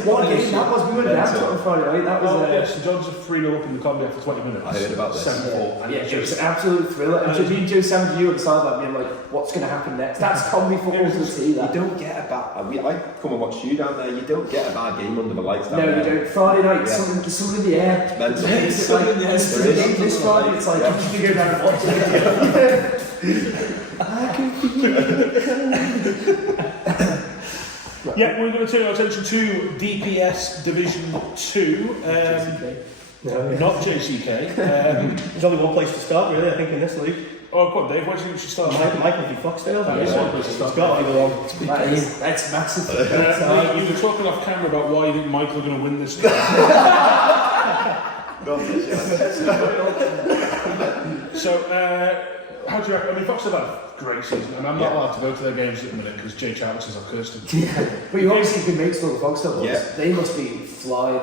What a game that was. We went down on Friday night. That was St John's are 3-0 up in the Combi after 20 minutes. I heard about this. 7-4. Yeah, it was an absolute thriller. And me and Joe Sam you on the sideline being like, what's going to happen next? That's Combi football to see that. You don't get a bad. I come and watch you down there. You don't get a bad game under the lights down No, you don't. Friday night, there's something in the air. Mental. It's like, this Friday, it's like, you should go down and watch it. I can feel it. Yeah, we're going to turn our attention to DPS Division 2. Not JCK. There's only one place to start, really, I think, in this league. Oh, come on, Dave, where do you think we should start? Michael v Foxdale. That is one place to start. It's got to be the one. That's massive. You were talking off camera about why you think Michael are going to win this game. So, how do you reckon? I mean, Foxdale had a great season, and I'm not allowed to go to their games at the minute because Jay Chavez says I've cursed him. But you obviously can make sure the Foxdale boys. Yeah. They must be flying.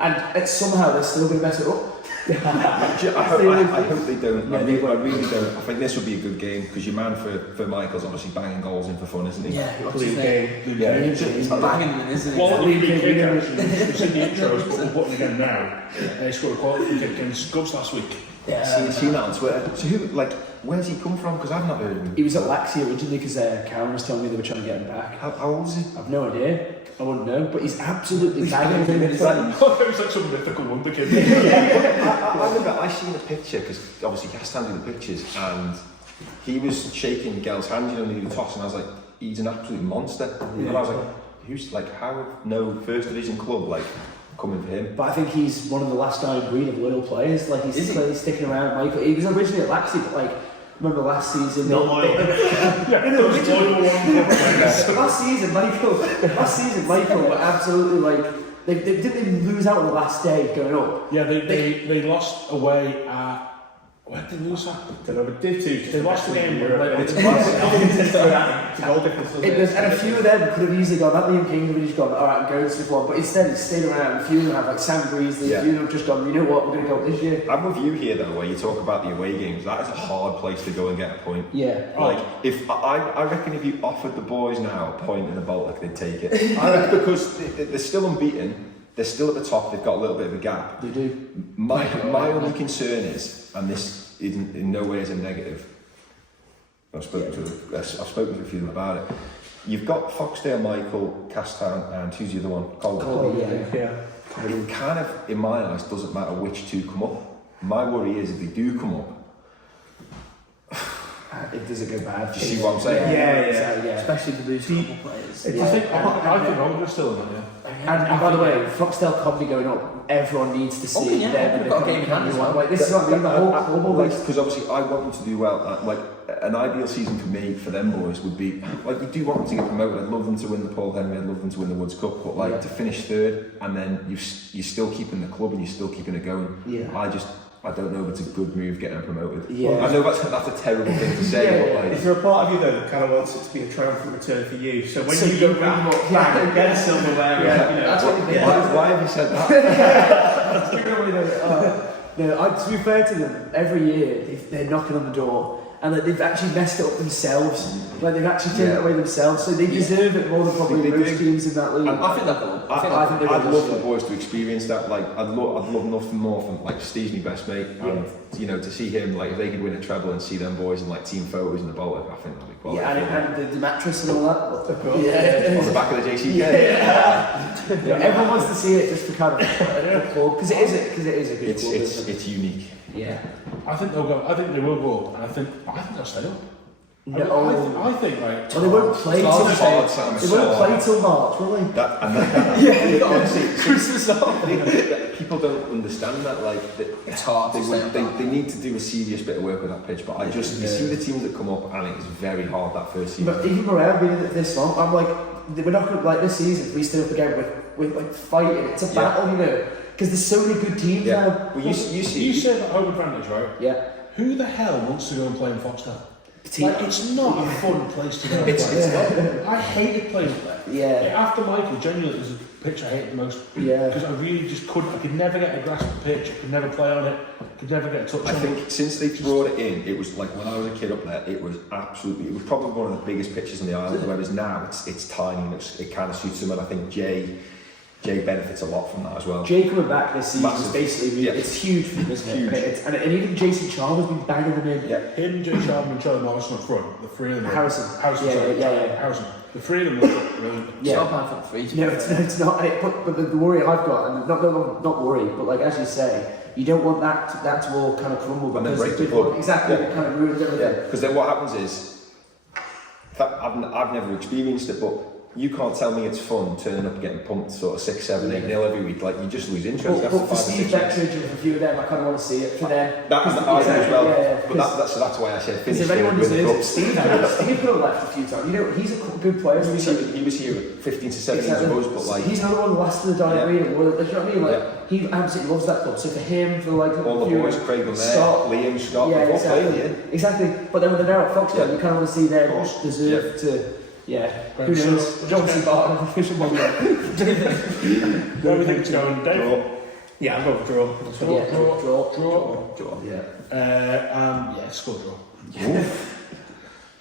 And somehow they're still going to mess it up. I hope they don't. I really don't. I think this would be a good game because your man for Michael's obviously banging goals in for fun, isn't he? Yeah, what's his Blue name? game. He's banging them, isn't he? Well, the free kick actually, we've seen the intros, but we'll put them again now. They scored a quality free kick against Gubs last week. Yeah, seen that on Twitter. So where's he come from? Because I've not heard of him. He was at Laxey originally because Karen was telling me they were trying to get him back. How old is he? I've no idea. I wouldn't know, but he's absolutely banging. It was like some mythical wonder kid. I remember I seen a picture because obviously Gaston did the pictures and he was shaking Gale's hand, you know, and he was tossing. I was like, he's an absolute monster. And I was like, who's like, how no first division club coming for him? But I think he's one of the last dying breed of loyal players. Like he's sticking around. Michael, he was originally at Laxey, but remember last season? Not loyal. Last season, Michael were absolutely they didn't lose out on the last day going up. Yeah, they lost away at. Where did they lose at? They lost the game. It's a goal difference, doesn't it? And a few of them could have easily gone, that Liam King would have just gone, alright, I'm going to this one, but instead he's stayed around. A few of them have Sam Breesley, a few of them have just gone, you know what, we're going to go this year. I'm with you here though, where you talk about the away games. That is a hard place to go and get a point. Yeah. If I reckon if you offered the boys now a point in the Baltic, they'd take it. I reckon because they're still unbeaten. They're still at the top. They've got a little bit of a gap. They do. My only concern is, and this isn't in no way is a negative. I've spoken to a few of them about it. You've got Foxdale, Michael, Castown, and who's the other one? Colin. Yeah. It kind of, in my eyes, doesn't matter which two come up. My worry is if they do come up, it doesn't go bad. Do you see what I'm saying? Yeah. Especially the lose couple players. I think Ogden's still in it, yeah. And by the way, Foxdale Combi going up, everyone needs to see them. They've got a game in hand as well. This is what I mean, the whole club. Because obviously I want them to do well. An ideal season for me, for them boys, would be, you do want them to get promoted. I'd love them to win the Paul Henry, I'd love them to win the Woods Cup, but to finish third and then you're still keeping the club and you're still keeping it going. Yeah. I don't know if it's a good move getting them promoted. Yeah. I know that's a terrible thing to say, but is there a part of you though that kind of wants it to be a triumphant return for you? So when you go back and get a silverware, that's what you think. Why have you said that? To be fair to them, every year they're knocking on the door and they've actually messed it up themselves. They've actually taken it away themselves, so they deserve it more than probably most teams in that league. I think they'll go. I'd love the boys to experience that. I'd love nothing more from Steve's my best mate, and to see him if they could win a treble and see them boys in team photos in the Baltic. I think that'd be quality. Yeah, and the mattress and all that. Of course. Yeah. On the back of the JCK. Everyone wants to see it just to kind of club because it is a good club. It's unique. Yeah. I think they'll go. I think they will go up, and I think they'll stay up. I think they won't play till March. They won't play till March, will they? Christmas off. People don't understand that. It's hard. They need to do a serious bit of work with that pitch. But you see the teams that come up, and it's very hard that first season. But even Morel being at this long, I'm we're not going to this season. If we stay up again with fighting, it's a battle, because there's so many good teams now. Well, you say that home advantage, right? Yeah. Who the hell wants to go and play in Foxdale? It's not a fun place to go. It's I hated playing there. Yeah. After Michael, genuinely, it was the pitch I hated the most. Yeah. Because I really just couldn't. I could never get a grasp of the pitch. I could never play on it. I could never get a touch on it. I think since they brought it in, it was when I was a kid up there, it was probably one of the biggest pitches on the island. Whereas now it's tiny and it kind of suits them. And I think Jay Jay benefits a lot from that as well. Jay coming back this season is Massive. basically, Yeah. it's huge for him, isn't Huge. it? And even Jason Chalmers been banging him in. Yeah. Him, Jay Sharp and Charlie Morrison up front, the three of them. Harrison. Harrison, Yeah, sorry. yeah. Harrison. The three of them look brilliant. Yeah. Stop playing for 3 to be No, fair. it's not. But the worry I've got, and not worry, but like as you say, you don't want that to all kind of crumble. And then because break the people- club. Exactly, Yeah. it kind of ruins everything. Yeah, because then what happens is, I've never experienced it, but you can't tell me it's fun turning up getting pumped sort of 6, 7, 8-0 every week. Like, you just lose interest after But for 5 or 6 Steve weeks. Bettridge and for a few of them, I kind of want to see it for them. That I do as well. Yeah, But that's why I said finish if anyone with the deserves it, cup. Steve could have left a few times. You know, he's a good player. He was here at 15 to 17 Exactly. of us, but like He's another one who lasts in the diary. You know what I mean? Like he absolutely loves that club. So for him, for like all the few boys, of them, Craig and there, Scott, Liam, Scott, yeah, they've all exactly. played here. Exactly. But then when they're now at Foxton, Yeah. you kind of want to see them Of course. deserve to. Yeah. Right, Who so- knows? Johnson Barton, official one. Where do we think it's going, Dave? Draw. Yeah, I'll go for draw. Yeah. Draw. Yeah. Yeah, score draw.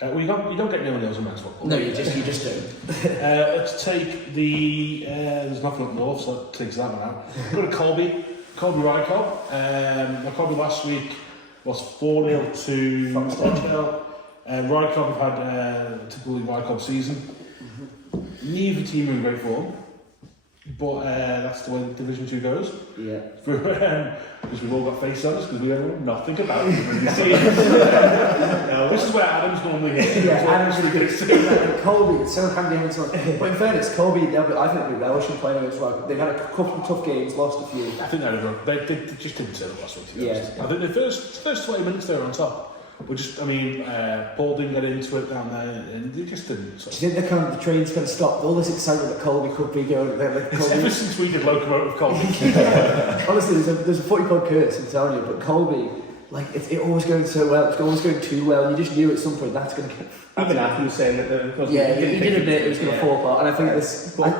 Well, you don't get 0-0s in men's football. No, you just don't. Let's take the. There's nothing up north, so that takes that one out. Go to Colby Rycob. My Colby last week was 4-0 to Foxtel. Rycob have had a typically Rycob season. Neither team are in great form, but that's the way Division 2 goes. Yeah. Because we've all got face on us because we know nothing about it. This is where Adam's normally here. Yeah, Adam's really good. Colby, it's so handy having someone. But in fairness, Colby, I think they'll be relishing playing against Rycob. They've had a couple of tough games, lost a few. I think they just didn't turn up last week. To be Yeah. honest. I think the first 20 minutes they were on top. But just, Paul didn't get into it down there, and they just didn't. So. Do you think the train's going to stop? All this excitement that Colby could be going. Ever since we did locomotive Colby. Honestly, there's a footy-pod curse, I'm telling you, but Colby, like, it always going so well, it's always going too well, and you just knew at some point that's going to get... Even Adam was saying that he did admit it was going to fall apart, and I think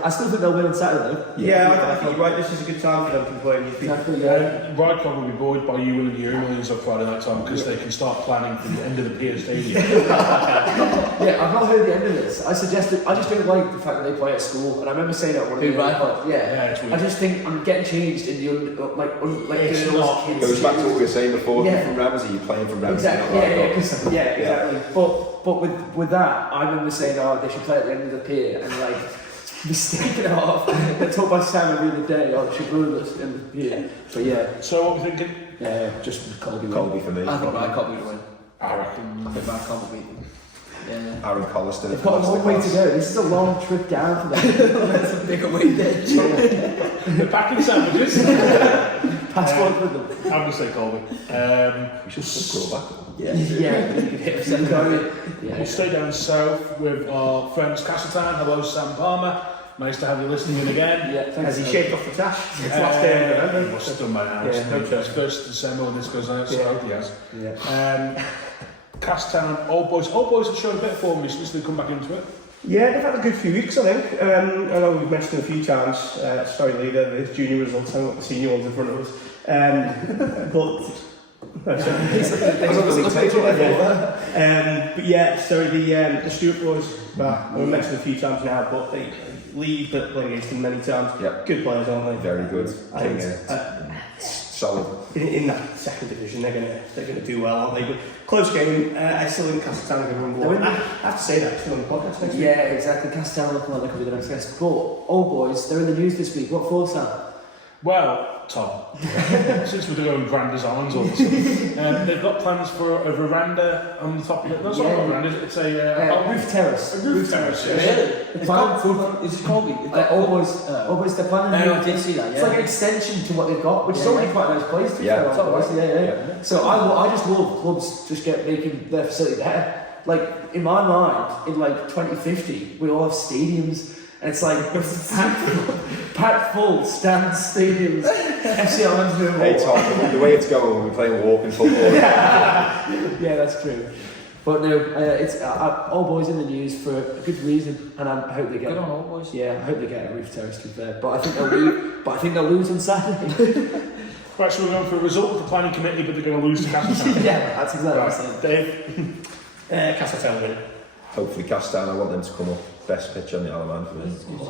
I still think they'll win on Saturday. Yeah, I think you're right, this is a good time for them to play. Exactly, yeah. Rycob will be buoyed by you winning the Euro Millions on Friday night time because they can start planning for the end of the Pier Stadium. Yeah, I've not heard the end of this. I just don't like the fact that they play at school, and I remember saying that one of the Rycob? Yeah, it's weird. I just think I'm getting changed in the It's girls, not. kids. Goes back to what we were saying before. Yeah. From Ramsey, you're playing for Ramsey. Exactly. not Yeah, Rycob. exactly. But with that, I remember saying, they should play at the end of the pier, and like mistaken it off. They talked by Sam every other day. They should rule us in the pier. But yeah, So what are we thinking? yeah, just Colby. Colby for me. I think Rycob will win. I reckon. I think Rycob will beat them. Yeah. Aaron Collister. They've got a long way to go. This is a long trip down for them. That's a big away day. The packing sandwiches. Passport with them. I'm going to say Colby. We should just grow back. Yeah, you could hit us. We'll stay down south with our friends Castletown. Hello, Sam Palmer. Nice to have you listening in again. Yeah, thanks. Has he shaved off the tash? It's last day of November. He must have done by now. Yeah, no It's 1st of December when this goes out, so I hope he has. Yeah. Castletown, Old Boys. Old Boys have shown a bit of form recently, so they come back into it. Yeah, they've had a good few weeks, I think. I know we've mentioned it a few times. Sorry, leader, the junior results, I haven't got the senior ones in front of us. But yeah, so the Stewart boys, we've mentioned it a few times now, but they lead that played against them many times. Yep. Good players, aren't they? Very good. And, Solid. in that second division, they're gonna do well, aren't they? But close game. I still think Castletown are going to win. I have to say that actually on the podcast next week. Yeah, exactly. Castletown looking like they could be the next guest. But Old Boys, they're in the news this week. What for, Sam? Well, Tom, since we're doing grand designs all of a sudden, they've got plans for a veranda on the top of it. That's not a veranda, it's a Roof terrace. A roof terrace, yeah. It's called Is it Colby? Old Boys, they're planning. I did see that, It's like an extension to what they've got, which is already quite a nice place to Yeah. throw Old Boys. Yeah. So I just love clubs just making their facility better. Like in my mind, in like 2050, we all have stadiums. And it's like packed full stands, stadiums, FC Ireland's doing Hey Tom, the way it's going when we're playing walking football. Yeah, that's true. But no, it's Old Boys in the news for a good reason, and I hope they get. Good on Old Boys. Yeah, I hope they get a roof terrace to be fair. But I think they'll lose. But I think they'll lose on Saturday. Right, so we're going for a result of the planning committee, but they're going to lose to Castletown. Yeah, that's exactly what I'm saying. Dave? Castletown win. Hopefully Castletown, I want them to come up. Best pitch on the Isle of Man for me.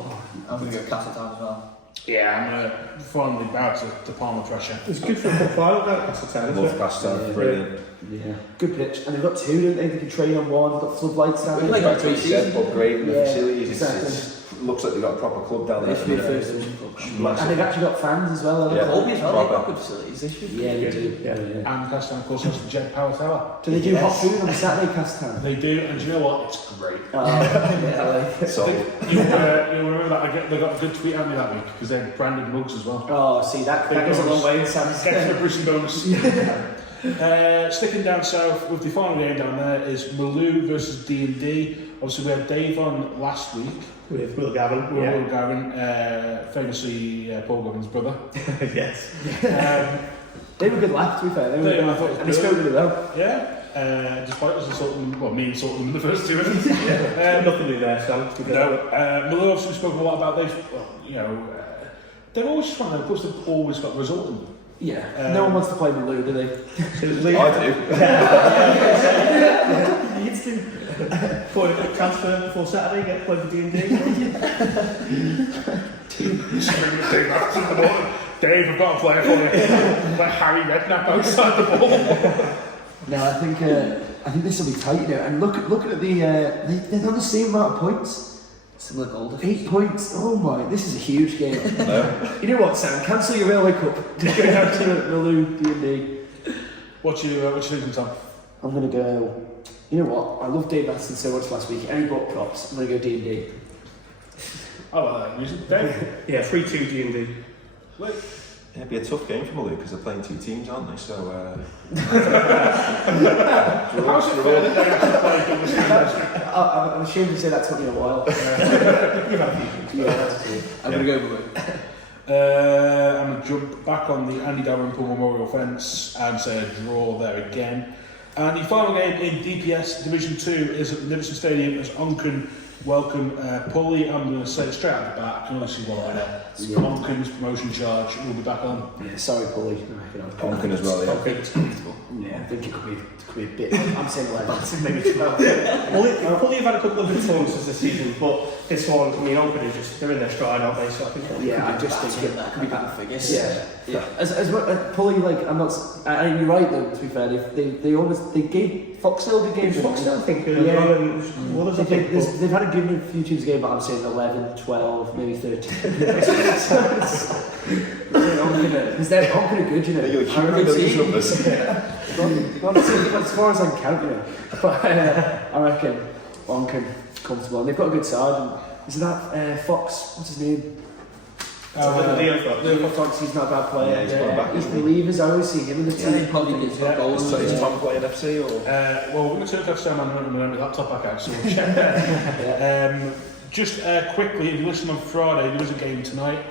I'm going to go Castletown as well. Yeah, I'm going to finally bow to Palmer pressure. It's good for a cup final, that Castletown, isn't Love it? Castletown, brilliant. Yeah, good pitch. And they've got two, don't they? They can train on one. They've got floodlights down there. Like Like three we said, seasons. upgrading the Yeah, facilities. exactly. It looks like they've got a proper club down there. This will be the first division club. And Massive. they've actually got fans as well. Yeah. Colby as well, they've got Proper. good facilities. They should. Yeah, they do. Yeah. And Castan, of course, has the Jet Power Tower. Do they do hot food on Saturday, Castan? They do, and do you know what? It's great. Yeah, like. So, You remember that? They got a good tweet out of me that week because they're branded mugs as well. Oh, see, that goes a long way in Sam's Extra Brucey bonus. Sticking down south with the final game down there is Maloo versus D&D. Obviously, we had Dave on last week. With Will Gavin. Will Gavin, famously Paul Gavin's brother. Yes. They were good laugh, to be fair. They were They good. were, I thought, And they spoke really well. Yeah, despite us insulting them, well, me insulting them in the first 2 minutes. Nothing new there, Sam. No, Maloo obviously spoke a lot about this. Well, they're always trying to, of course, they've always got the result in them. Yeah. No one wants to play Maloo, do they? I do. Needs to. For a transfer before Saturday, get played for D&D. Dave, I've got a player for you. Like Harry Redknapp outside the ball. No, I think this will be tight, you know. And look at the they're on the same amount of points. Similar goal. 8 points. Oh my, this is a huge game. No. You know what, Sam? Cancel your Railway Cup. Just go down to Maloo D&D. What you thinking, Tom? I'm gonna go. You know what? I love Dave Aston so much last week. And he bought props. I'm gonna go D&D. I like that music. Dave? Yeah, 3-2 D&D. Wait. It'd be a tough game for Maloo because they're playing 2 teams, aren't they? So, How's it fair that they actually play double standards? I'm ashamed to say that took me a while. Yeah, that's true. I'm going to go Maloo. I'm going to jump back on the Andy Dalrymple Memorial fence and say a draw there again. And the final game in DPS Division 2 is at the Livingston Stadium as Onken welcome Pulley. I'm going to say straight out the bat, I can only see one winner. Onken's promotion charge will be back on. Yeah, sorry, Polly. Onken as well, yeah. Yeah, I think it could be a bit. I'm saying 11, maybe 12. Well, Pulley have had a couple of performances this season, but this one, I mean, Open is just, they're in their stride, aren't they? So I think Yeah, I just think that could be better figures. Yeah. As Pulley, like, I'm not. I mean, you're right though. To be fair, they gave Foxhill the game. Foxhill, I think, Yeah. Others, I think. They've had a good few teams game, but I'm saying 11, 12, maybe 13. Because they're good, you know. You're human with these numbers. Well, as far as I can count, you know. But I reckon Onken comfortable. And they've got a good side. And isn't that Fox? What's his name? Leo Fox. He's not a bad player. Yeah, he's got back. He's believers. I always see him in the team. He probably needs got goals. Is Tom playing FC or? Well, we're going to turn off Sam and remember my laptop back out, so we'll check that. Just quickly, if you listen on Friday, there is a game tonight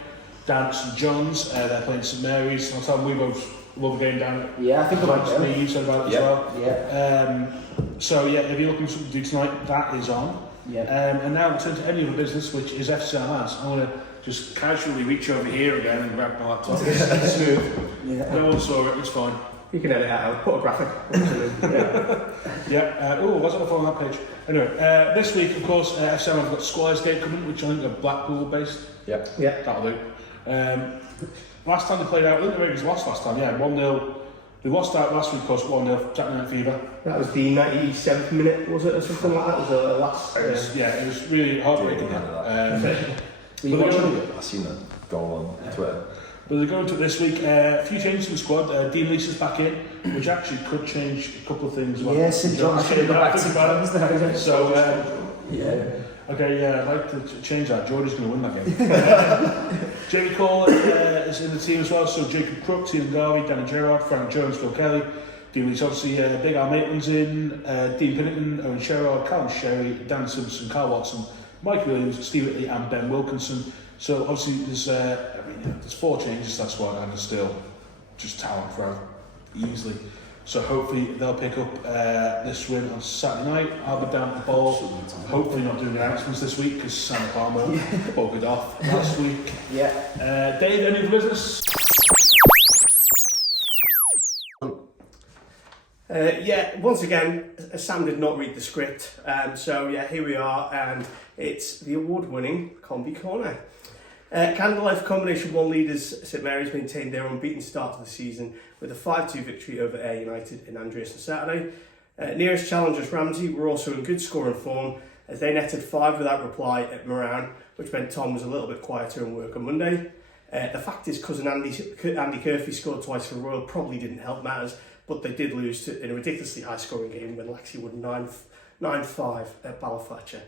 down at St John's. They're playing St Mary's. I'll tell them we both love a game down at Yeah, I think about that. You said about it as well. Yeah. So yeah, if you're looking for something to do tonight, that is on. Yeah. And now we'll turn to any other business, which is FC Lads. I'm going to just casually reach over here again and grab my laptop. It's smooth. Yeah. No one saw it, it's fine. You can edit that out, put a graphic. Yeah. What's on the phone on that page? Anyway, this week, of course, FC have got Squires coming, which I think are Blackpool based. Yeah. Yeah. That'll do. Last time they played out, I think the Ravens lost last time, yeah, 1-0. They lost out last week, of course, 1-0, Saturday Night Fever. That was the 97th minute, was it, or something like that? Was the last. It was really heartbreaking. I've seen that goal on Twitter. But they're going to it this week. A few changes to the squad. Dean Lee's back in, which actually could change a couple of things. Yeah, St John's should have gone back to John's now. So, yeah. I'd like to change that. Geordie's going to win that game. Jamie Cole is in the team as well. So Jacob Crook, Stephen Garvey, Danny Gerrard, Frank Jones, Phil Kelly. Dean Lee's obviously Big Al Maitland's in. Dean Pinnington, Owen Sherrod, Callum Sherry, Dan Simpson, Carl Watson, Mike Williams, Steve Whitley and Ben Wilkinson. So obviously there's 4 changes to that squad and there's still just talent throughout easily. So hopefully they'll pick up this win on Saturday night. I'll be down at the ball. Hopefully not doing announcements this week because Sam Palmer buggered off last week. Yeah. Dave, any other business? Once again, Sam did not read the script, so here we are, and it's the award-winning Combi Corner. Canada Life Combination 1 leaders St Mary's maintained their unbeaten start to the season with a 5-2 victory over Ayr United in Andreas on Saturday. Nearest challengers Ramsey were also in good scoring form as they netted 5 without reply at Moran, which meant Tom was a little bit quieter in work on Monday. The fact is cousin Andy Curfey scored twice for Royal probably didn't help matters, but they did lose in a ridiculously high scoring game when Lexi won 9-5 at Ballyfletcher.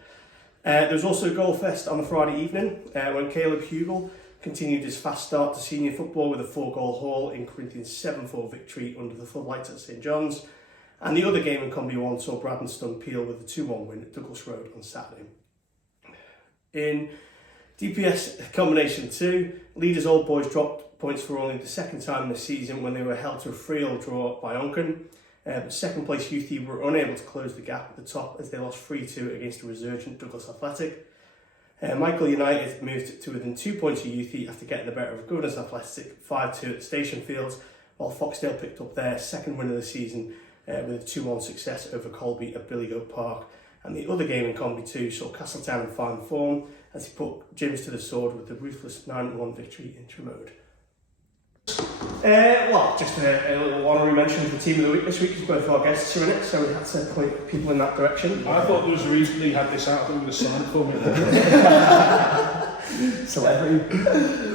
There was also a goal fest on the Friday evening when Caleb Hugel continued his fast start to senior football with a 4-goal haul in Corinthians' 7-4 victory under the floodlights at St John's. And the other game in Combi 1 saw Braddonston Peel with a 2-1 win at Douglas Road on Saturday. In DPS Combination 2, leaders Old Boys dropped points for only the second time this season when they were held to a 3-3 draw by Onken. But second place Youthy were unable to close the gap at the top as they lost 3-2 against a resurgent Douglas Athletic. Michael United moved to within 2 points of Youthy after getting the better of Governors Athletic 5-2 at Station Fields, while Foxdale picked up their second win of the season with a 2-1 success over Colby at Billygoat Park. And the other game in Combi 2 saw Castletown in fine form as he put Jims to the sword with the ruthless 9-1 victory in Tremode. Just a little honorary mention of the team of the week this week, because both of our guests are in it, so we had to point people in that direction. I thought there was a reason they had this out, I thought we would have signed for me. Celebrity.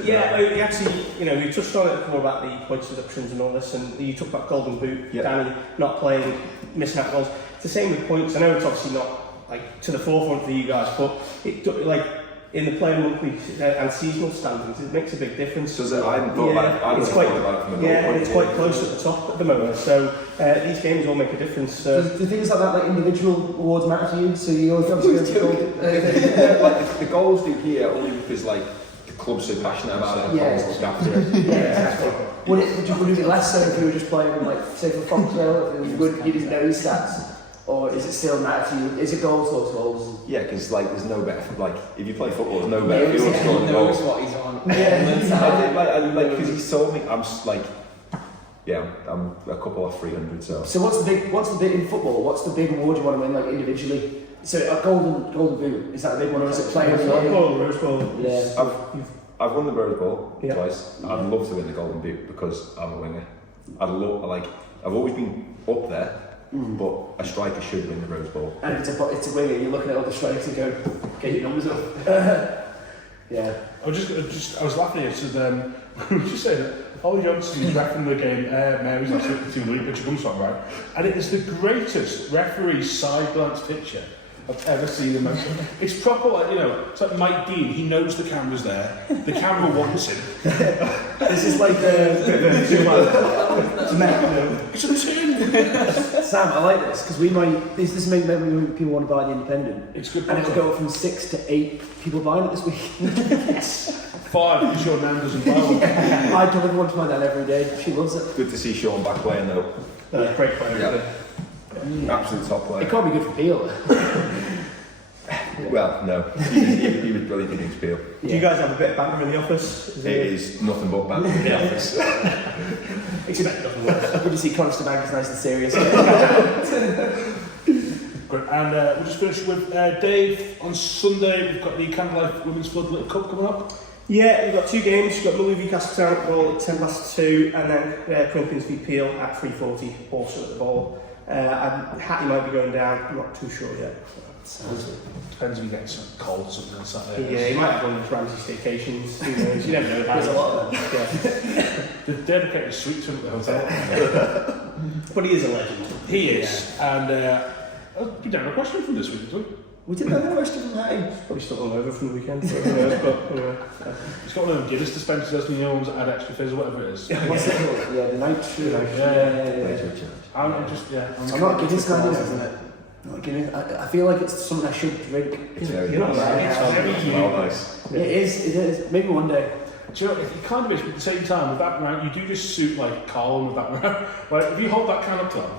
Yeah, we actually, we touched on it before about the points reductions and all this, and you talked about Golden Boot, Danny not playing, missing out goals. It's the same with points. I know it's obviously not to the forefront for you guys, but it in the player monthly and seasonal standings, it makes a big difference. Does it? I hadn't thought about it. I hadn't thought about it from the goal point. It's quite close at the top at the moment. So these games all make a difference. Do things like that, like individual awards, matter to you? So you always obviously go like the goals do here only because the club's so passionate about it. Yeah. Look after it. Yeah. Would it be less so if you were just playing say for Foxdale, if it was good, you didn't know his stats? Or is it still matter to you? Is it goals or goals? Yeah, because there's no better. If you play football, there's no better feel scoring goals. He knows what he's on. Yeah, because he told me I'm I'm a couple of 300. So what's the big in football? What's the big award you want to win individually? So a golden boot, is that a big one, or is it playing? Rose Bowl. Yeah. I've won the Rose Bowl Yeah. twice. I'd love to win the Golden Boot because I'm a winger. I've always been up there. But a striker should win the Rose Bowl. And it's a winger, you're looking at all the strikers and go, get your numbers up. Yeah. I was laughing at it, so we were just saying that Ollie Johnson was refereeing the game, Mary's last week, the team league, which comes from, right? And it is the greatest referee side glance picture I've ever seen in my life. It's proper, it's like Mike Dean, he knows the camera's there, the camera wants him. This is like It's a turn. Sam, I like this because this may make people want to buy the Independent. It's good. And it'll go from 6 to 8 people buying it this week. 5 because your nan doesn't buy one. I deliver one to my nan every day. She loves it. Good to see Sean back playing though. Great player. Absolute top player. It can't be good for Peel. Well, no. He was brilliant against Peel. Do you guys have a bit of banter in the office? It is nothing but banter in the office. Expect nothing worse. Would you see Conor Bank is nice and serious? Great. And we'll just finish with Dave. On Sunday, we've got the Canada Life Women's Floodlit Cup coming up. Yeah, we've got 2 games. We've got Mully v Castletown at Ball at 2:10, and then Corinthians v Peel at 3:40, also at the Ball. Hattie might be going down, I'm not too sure yet. Depends if you get some cold or something on Saturday. Yeah, he might have gone to Ramsey staycations. Who knows? You never know. There's a lot of them. Yeah. They've dedicated a suite to him at the hotel. But he is a legend. He is. And we don't have a question from this week, do we? We didn't have a question from Hattie. Probably still all over from the weekend. So who knows? But anyway. He's got one of them Guinness dispensers, doesn't he? You know, add extra fizz or whatever it is. What's it called? Yeah, the night. Yeah. I'm not a Guinness guy, isn't it? Not Guinness. I feel like it's something I should drink. It's very You're not right. It's very nice. It is. Maybe one day. Do you know, it kind of is, but at the same time, with that round, you do just suit like Colin with that round. Like, if you hold that can up top,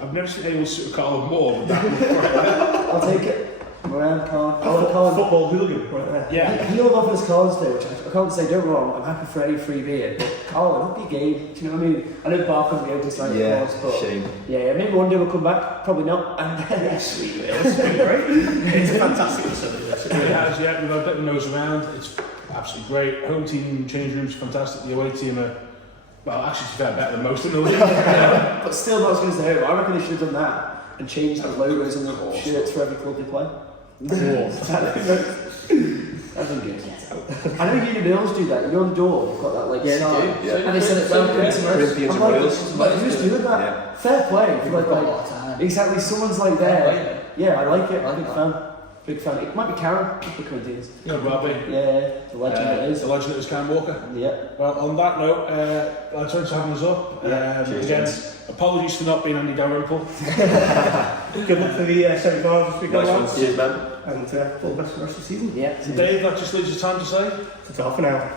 I've never seen anyone suit a Colin more with that one. I'll take it. Moran, Colin. Football hooligan, right there. Yeah. He'll offer us cards though, which I can't say, don't wrong, I'm happy for any free beer. But Colin, it would be a game. Do you know what I mean? I know Bark on the opening side of the but shame. Yeah, maybe one day we'll come back, probably not. And Sweet, it's been great. It's a fantastic facility. It has, yeah, we've had a bit of nose around. It's absolutely great. Home team change rooms fantastic. The away team are, well, actually to be fair, better than most in the league. But still not as good as the home. I reckon they should have done that and changed the logos and the shirts for every club they play. That's good. I know Union Hills do that. You know on the door, you've got that like sign. And they said it welcome to Corinthians and Wales. Like, who's doing that? Yeah. Fair play. We've got a lot of time. Exactly, someone's like there. Yeah, I like it. I'm a big fan. Big fan. It might be Karen, the Corinthians. Yeah, well, Yeah, the legend it is. The legend that is Karen Walker. Yeah. Well, on that note, thanks for having us up. Cheers, Again, gents. apologies for not being Andy Dalrymple. Good luck for the semi-finals this weekend, Nice lads. one. Cheers, man. And all the best for the rest of the season. Yeah. So Dave, that just leaves us time to say. It's off for now.